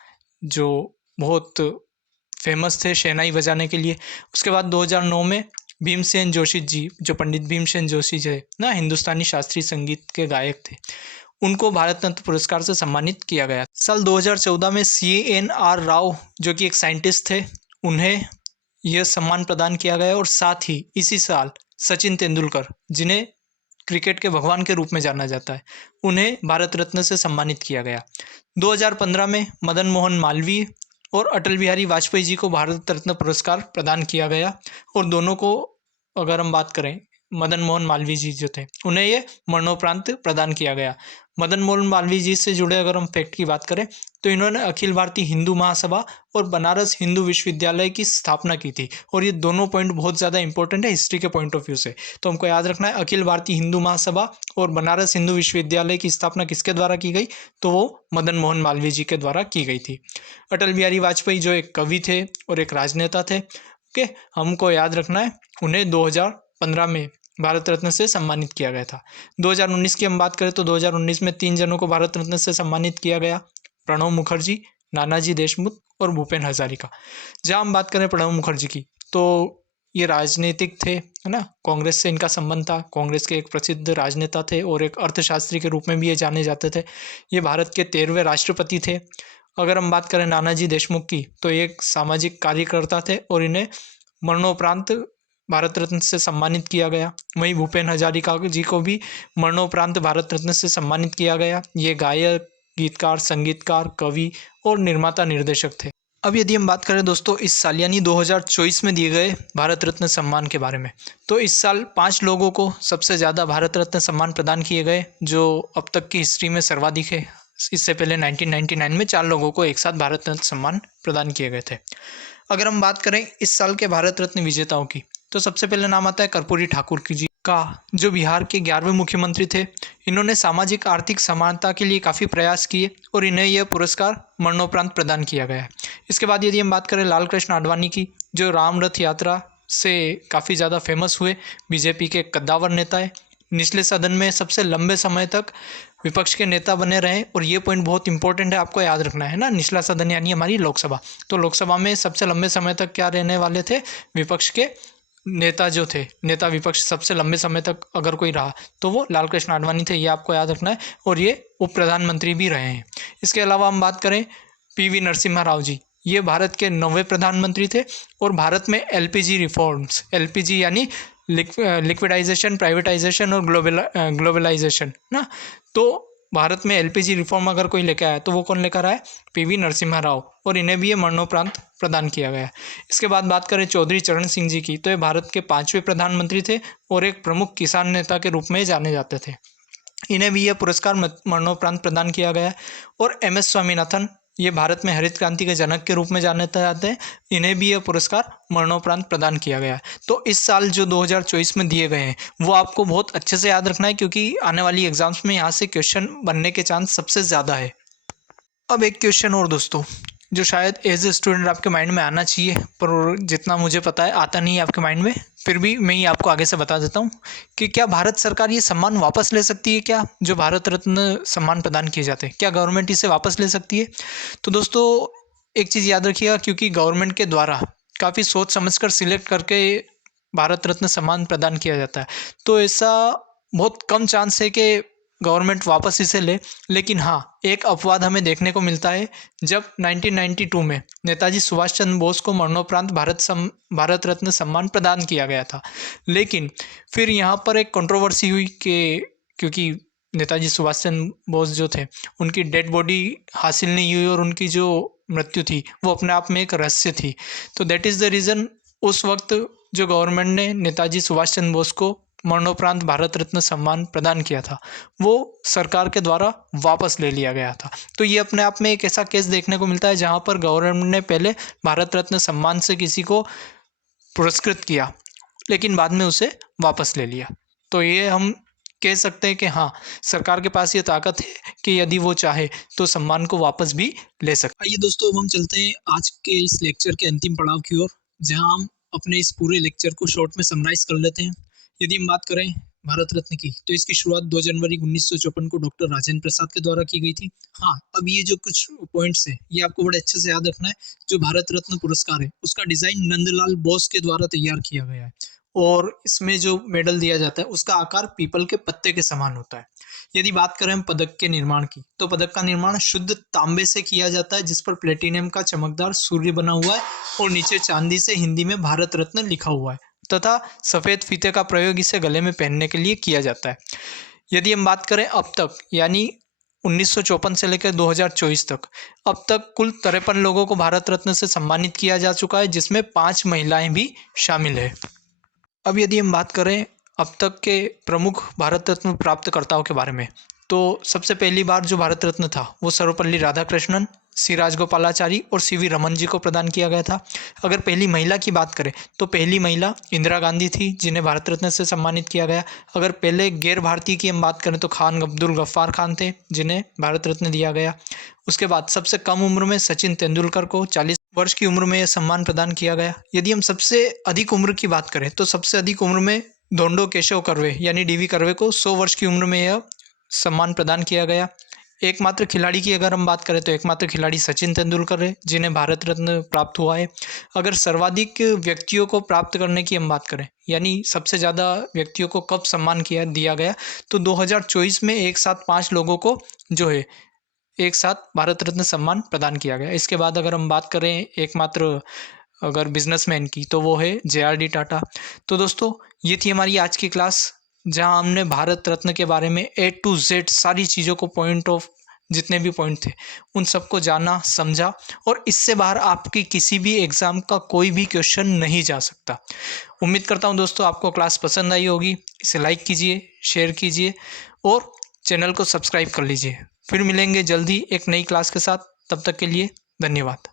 जो बहुत फेमस थे शहनाई बजाने के लिए। उसके बाद 2009 में भीमसेन जोशी जी, जो पंडित भीमसेन जोशी जी ना, हिंदुस्तानी शास्त्रीय संगीत के गायक थे, उनको भारत रत्न पुरस्कार से सम्मानित किया गया। साल 2014 में CNR राव जो कि एक साइंटिस्ट थे, उन्हें यह सम्मान प्रदान किया गया और साथ ही इसी साल सचिन तेंदुलकर, जिन्हें क्रिकेट के भगवान के रूप में जाना जाता है, उन्हें भारत रत्न से सम्मानित किया गया। 2015 में मदन मोहन मालवीय और अटल बिहारी वाजपेयी जी को भारत रत्न पुरस्कार प्रदान किया गया और दोनों को अगर हम बात करें मदन मोहन मालवीय जी जो थे, उन्हें ये मरणोपरांत प्रदान किया गया। मदन मोहन मालवीय जी से जुड़े अगर हम फैक्ट की बात करें तो इन्होंने अखिल भारतीय हिंदू महासभा और बनारस हिंदू विश्वविद्यालय की स्थापना की थी, और ये दोनों पॉइंट बहुत ज़्यादा इंपॉर्टेंट है हिस्ट्री के पॉइंट ऑफ व्यू से। तो हमको याद रखना है, अखिल भारतीय हिंदू महासभा और बनारस हिंदू विश्वविद्यालय की स्थापना किसके द्वारा की गई, तो वो मदन मोहन मालवीय जी के द्वारा की गई थी। अटल बिहारी वाजपेयी जो एक कवि थे और एक राजनेता थे, ओके, हमको याद रखना है, उन्हें 2015 में भारत रत्न से सम्मानित किया गया था। 2019 की हम बात करें तो 2019 में 3 जनों को भारत रत्न से सम्मानित किया गया, प्रणब मुखर्जी, नानाजी देशमुख और भूपेन हजारिका। जहाँ हम बात करें प्रणब मुखर्जी की, तो ये राजनीतिक थे, है ना, कांग्रेस से इनका संबंध था, कांग्रेस के एक प्रसिद्ध राजनेता थे और एक अर्थशास्त्री के रूप में भी ये जाने जाते थे। ये भारत के 13वें राष्ट्रपति थे। अगर हम बात करें नानाजी देशमुख की, तो ये एक सामाजिक कार्यकर्ता थे और इन्हें मरणोपरांत भारत रत्न से सम्मानित किया गया। वहीं भूपेन हजारिका जी को भी मरणोपरांत भारत रत्न से सम्मानित किया गया। ये गायक, गीतकार, संगीतकार, कवि और निर्माता निर्देशक थे। अब यदि हम बात करें दोस्तों इस साल यानी 2024 में दिए गए भारत रत्न सम्मान के बारे में, तो इस साल 5 लोगों को सबसे ज़्यादा भारत रत्न सम्मान प्रदान किए गए, जो अब तक की हिस्ट्री में सर्वाधिक है। इससे पहले 1999 में 4 लोगों को एक साथ भारत रत्न सम्मान प्रदान किए गए थे। अगर हम बात करें इस साल के भारत रत्न विजेताओं की, तो सबसे पहले नाम आता है कर्पूरी ठाकुर की जी का, जो बिहार के 11वें मुख्यमंत्री थे। इन्होंने सामाजिक आर्थिक समानता के लिए काफ़ी प्रयास किए और इन्हें यह पुरस्कार मरणोपरांत प्रदान किया गया है। इसके बाद यदि हम बात करें लाल कृष्ण आडवाणी की, जो राम रथ यात्रा से काफ़ी ज़्यादा फेमस हुए, बीजेपी के कद्दावर नेता है, निचले सदन में सबसे लंबे समय तक विपक्ष के नेता बने रहे, और ये पॉइंट बहुत इंपॉर्टेंट है, आपको याद रखना है ना। निचला सदन यानी हमारी लोकसभा, तो लोकसभा में सबसे लंबे समय तक क्या रहने वाले थे, विपक्ष के नेता जो थे, नेता विपक्ष सबसे लंबे समय तक अगर कोई रहा तो वो लाल कृष्ण आडवाणी थे, ये आपको याद रखना है, और ये उप प्रधानमंत्री भी रहे हैं। इसके अलावा हम बात करें पीवी नरसिम्हा राव जी, ये भारत के 9वें प्रधानमंत्री थे और भारत में एलपीजी रिफॉर्म्स, एलपीजी यानी लिक्विडाइजेशन, प्राइवेटाइजेशन और ग्लोबलाइजेशन ना, तो भारत में एलपीजी रिफॉर्म अगर कोई लेकर आया तो वो कौन लेकर आया, पीवी नरसिम्हा राव, और इन्हें भी ये मरणोपरांत प्रदान किया गया। इसके बाद बात करें चौधरी चरण सिंह जी की, तो ये भारत के 5वें प्रधानमंत्री थे और एक प्रमुख किसान नेता के रूप में जाने जाते थे। इन्हें भी यह पुरस्कार मरणोपरांत प्रदान किया गया है। और एम एस स्वामीनाथन, ये भारत में हरित क्रांति के जनक के रूप में जाने जाते हैं, इन्हें भी यह पुरस्कार मरणोपरांत प्रदान किया गया है। तो इस साल जो 2024 में दिए गए हैं वो आपको बहुत अच्छे से याद रखना है, क्योंकि आने वाली एग्जाम्स में यहाँ से क्वेश्चन बनने के चांस सबसे ज़्यादा है। अब एक क्वेश्चन और दोस्तों, जो शायद एज ए स्टूडेंट आपके माइंड में आना चाहिए, पर जितना मुझे पता है आता नहीं है आपके माइंड में, फिर भी मैं ही आपको आगे से बता देता हूँ कि क्या भारत सरकार ये सम्मान वापस ले सकती है क्या, जो भारत रत्न सम्मान प्रदान किए जाते हैं, क्या गवर्नमेंट इसे वापस ले सकती है? तो दोस्तों एक चीज़ याद रखिएगा, क्योंकि गवर्नमेंट के द्वारा काफ़ी सोच समझकर सिलेक्ट करके भारत रत्न सम्मान प्रदान किया जाता है, तो ऐसा बहुत कम चांस है कि गवर्नमेंट वापस इसे ले। लेकिन हाँ, एक अपवाद हमें देखने को मिलता है, जब 1992 में नेताजी सुभाष चंद्र बोस को मरणोपरांत भारत रत्न सम्मान प्रदान किया गया था। लेकिन फिर यहाँ पर एक कंट्रोवर्सी हुई कि क्योंकि नेताजी सुभाष चंद्र बोस जो थे, उनकी डेड बॉडी हासिल नहीं हुई और उनकी जो मृत्यु थी वो अपने आप में एक रहस्य थी। तो दैट इज़ द रीज़न उस वक्त जो गवर्नमेंट ने नेताजी सुभाष चंद्र बोस को मरणोपरांत भारत रत्न सम्मान प्रदान किया था, वो सरकार के द्वारा वापस ले लिया गया था। तो ये अपने आप में एक ऐसा केस देखने को मिलता है जहाँ पर गवर्नमेंट ने पहले भारत रत्न सम्मान से किसी को पुरस्कृत किया, लेकिन बाद में उसे वापस ले लिया। तो ये हम कह सकते हैं कि हाँ, सरकार के पास ये ताकत है कि यदि वो चाहे तो सम्मान को वापस भी ले सकते। आइए दोस्तों, अब हम चलते हैं आज के इस लेक्चर के अंतिम पड़ाव की ओर, जहाँ हम अपने इस पूरे लेक्चर को शॉर्ट में समराइज कर लेते हैं। यदि हम बात करें भारत रत्न की, तो इसकी शुरुआत 2 जनवरी 1954 को डॉक्टर राजेंद्र प्रसाद के द्वारा की गई थी। हाँ, अब ये जो कुछ पॉइंट्स है ये आपको बड़े अच्छे से याद रखना है। जो भारत रत्न पुरस्कार है उसका डिजाइन नंदलाल बोस के द्वारा तैयार किया गया है, और इसमें जो मेडल दिया जाता है उसका आकार पीपल के पत्ते के समान होता है। यदि बात करें हम पदक के निर्माण की, तो पदक का निर्माण शुद्ध तांबे से किया जाता है, जिस पर प्लेटिनियम का चमकदार सूर्य बना हुआ है और नीचे चांदी से हिंदी में भारत रत्न लिखा हुआ है, तथा सफ़ेद फीते का प्रयोग इसे गले में पहनने के लिए किया जाता है। यदि हम बात करें अब तक यानी 1954 से लेकर 2024 तक, अब तक कुल 53 लोगों को भारत रत्न से सम्मानित किया जा चुका है, जिसमें 5 महिलाएं भी शामिल है। अब यदि हम बात करें अब तक के प्रमुख भारत रत्न प्राप्तकर्ताओं के बारे में। तो सबसे पहली बार जो भारत रत्न था वो सर्वपल्ली राधाकृष्णन, सी राजगोपालाचारी और सीवी रमन जी को प्रदान किया गया था। अगर पहली महिला की बात करें तो पहली महिला इंदिरा गांधी थी जिन्हें भारत रत्न से सम्मानित किया गया। अगर पहले गैर भारतीय की हम बात करें तो खान अब्दुल गफ्फार खान थे जिन्हें भारत रत्न दिया गया। उसके बाद सबसे कम उम्र में सचिन तेंदुलकर को 40 वर्ष की उम्र में यह सम्मान प्रदान किया गया। यदि हम सबसे अधिक उम्र की बात करें तो सबसे अधिक उम्र में धोंडो केशव कर्वे यानी डीवी कर्वे को 100 वर्ष की उम्र में यह सम्मान प्रदान किया गया। एकमात्र खिलाड़ी की अगर हम बात करें तो एकमात्र खिलाड़ी सचिन तेंदुलकर है जिन्हें भारत रत्न प्राप्त हुआ है। अगर सर्वाधिक व्यक्तियों को प्राप्त करने की हम बात करें यानी सबसे ज़्यादा व्यक्तियों को कब सम्मान दिया गया तो 2024 में एक साथ 5 लोगों को जो है एक साथ भारत रत्न सम्मान प्रदान किया गया। इसके बाद अगर हम बात करें एकमात्र अगर बिजनेसमैन की तो वो है JRD टाटा। तो दोस्तों ये थी हमारी आज की क्लास जहां हमने भारत रत्न के बारे में A to Z सारी चीज़ों को पॉइंट ऑफ जितने भी पॉइंट थे उन सबको जाना समझा और इससे बाहर आपकी किसी भी एग्ज़ाम का कोई भी क्वेश्चन नहीं जा सकता। उम्मीद करता हूं दोस्तों आपको क्लास पसंद आई होगी। इसे लाइक कीजिए, शेयर कीजिए और चैनल को सब्सक्राइब कर लीजिए। फिर मिलेंगे जल्दी एक नई क्लास के साथ। तब तक के लिए धन्यवाद।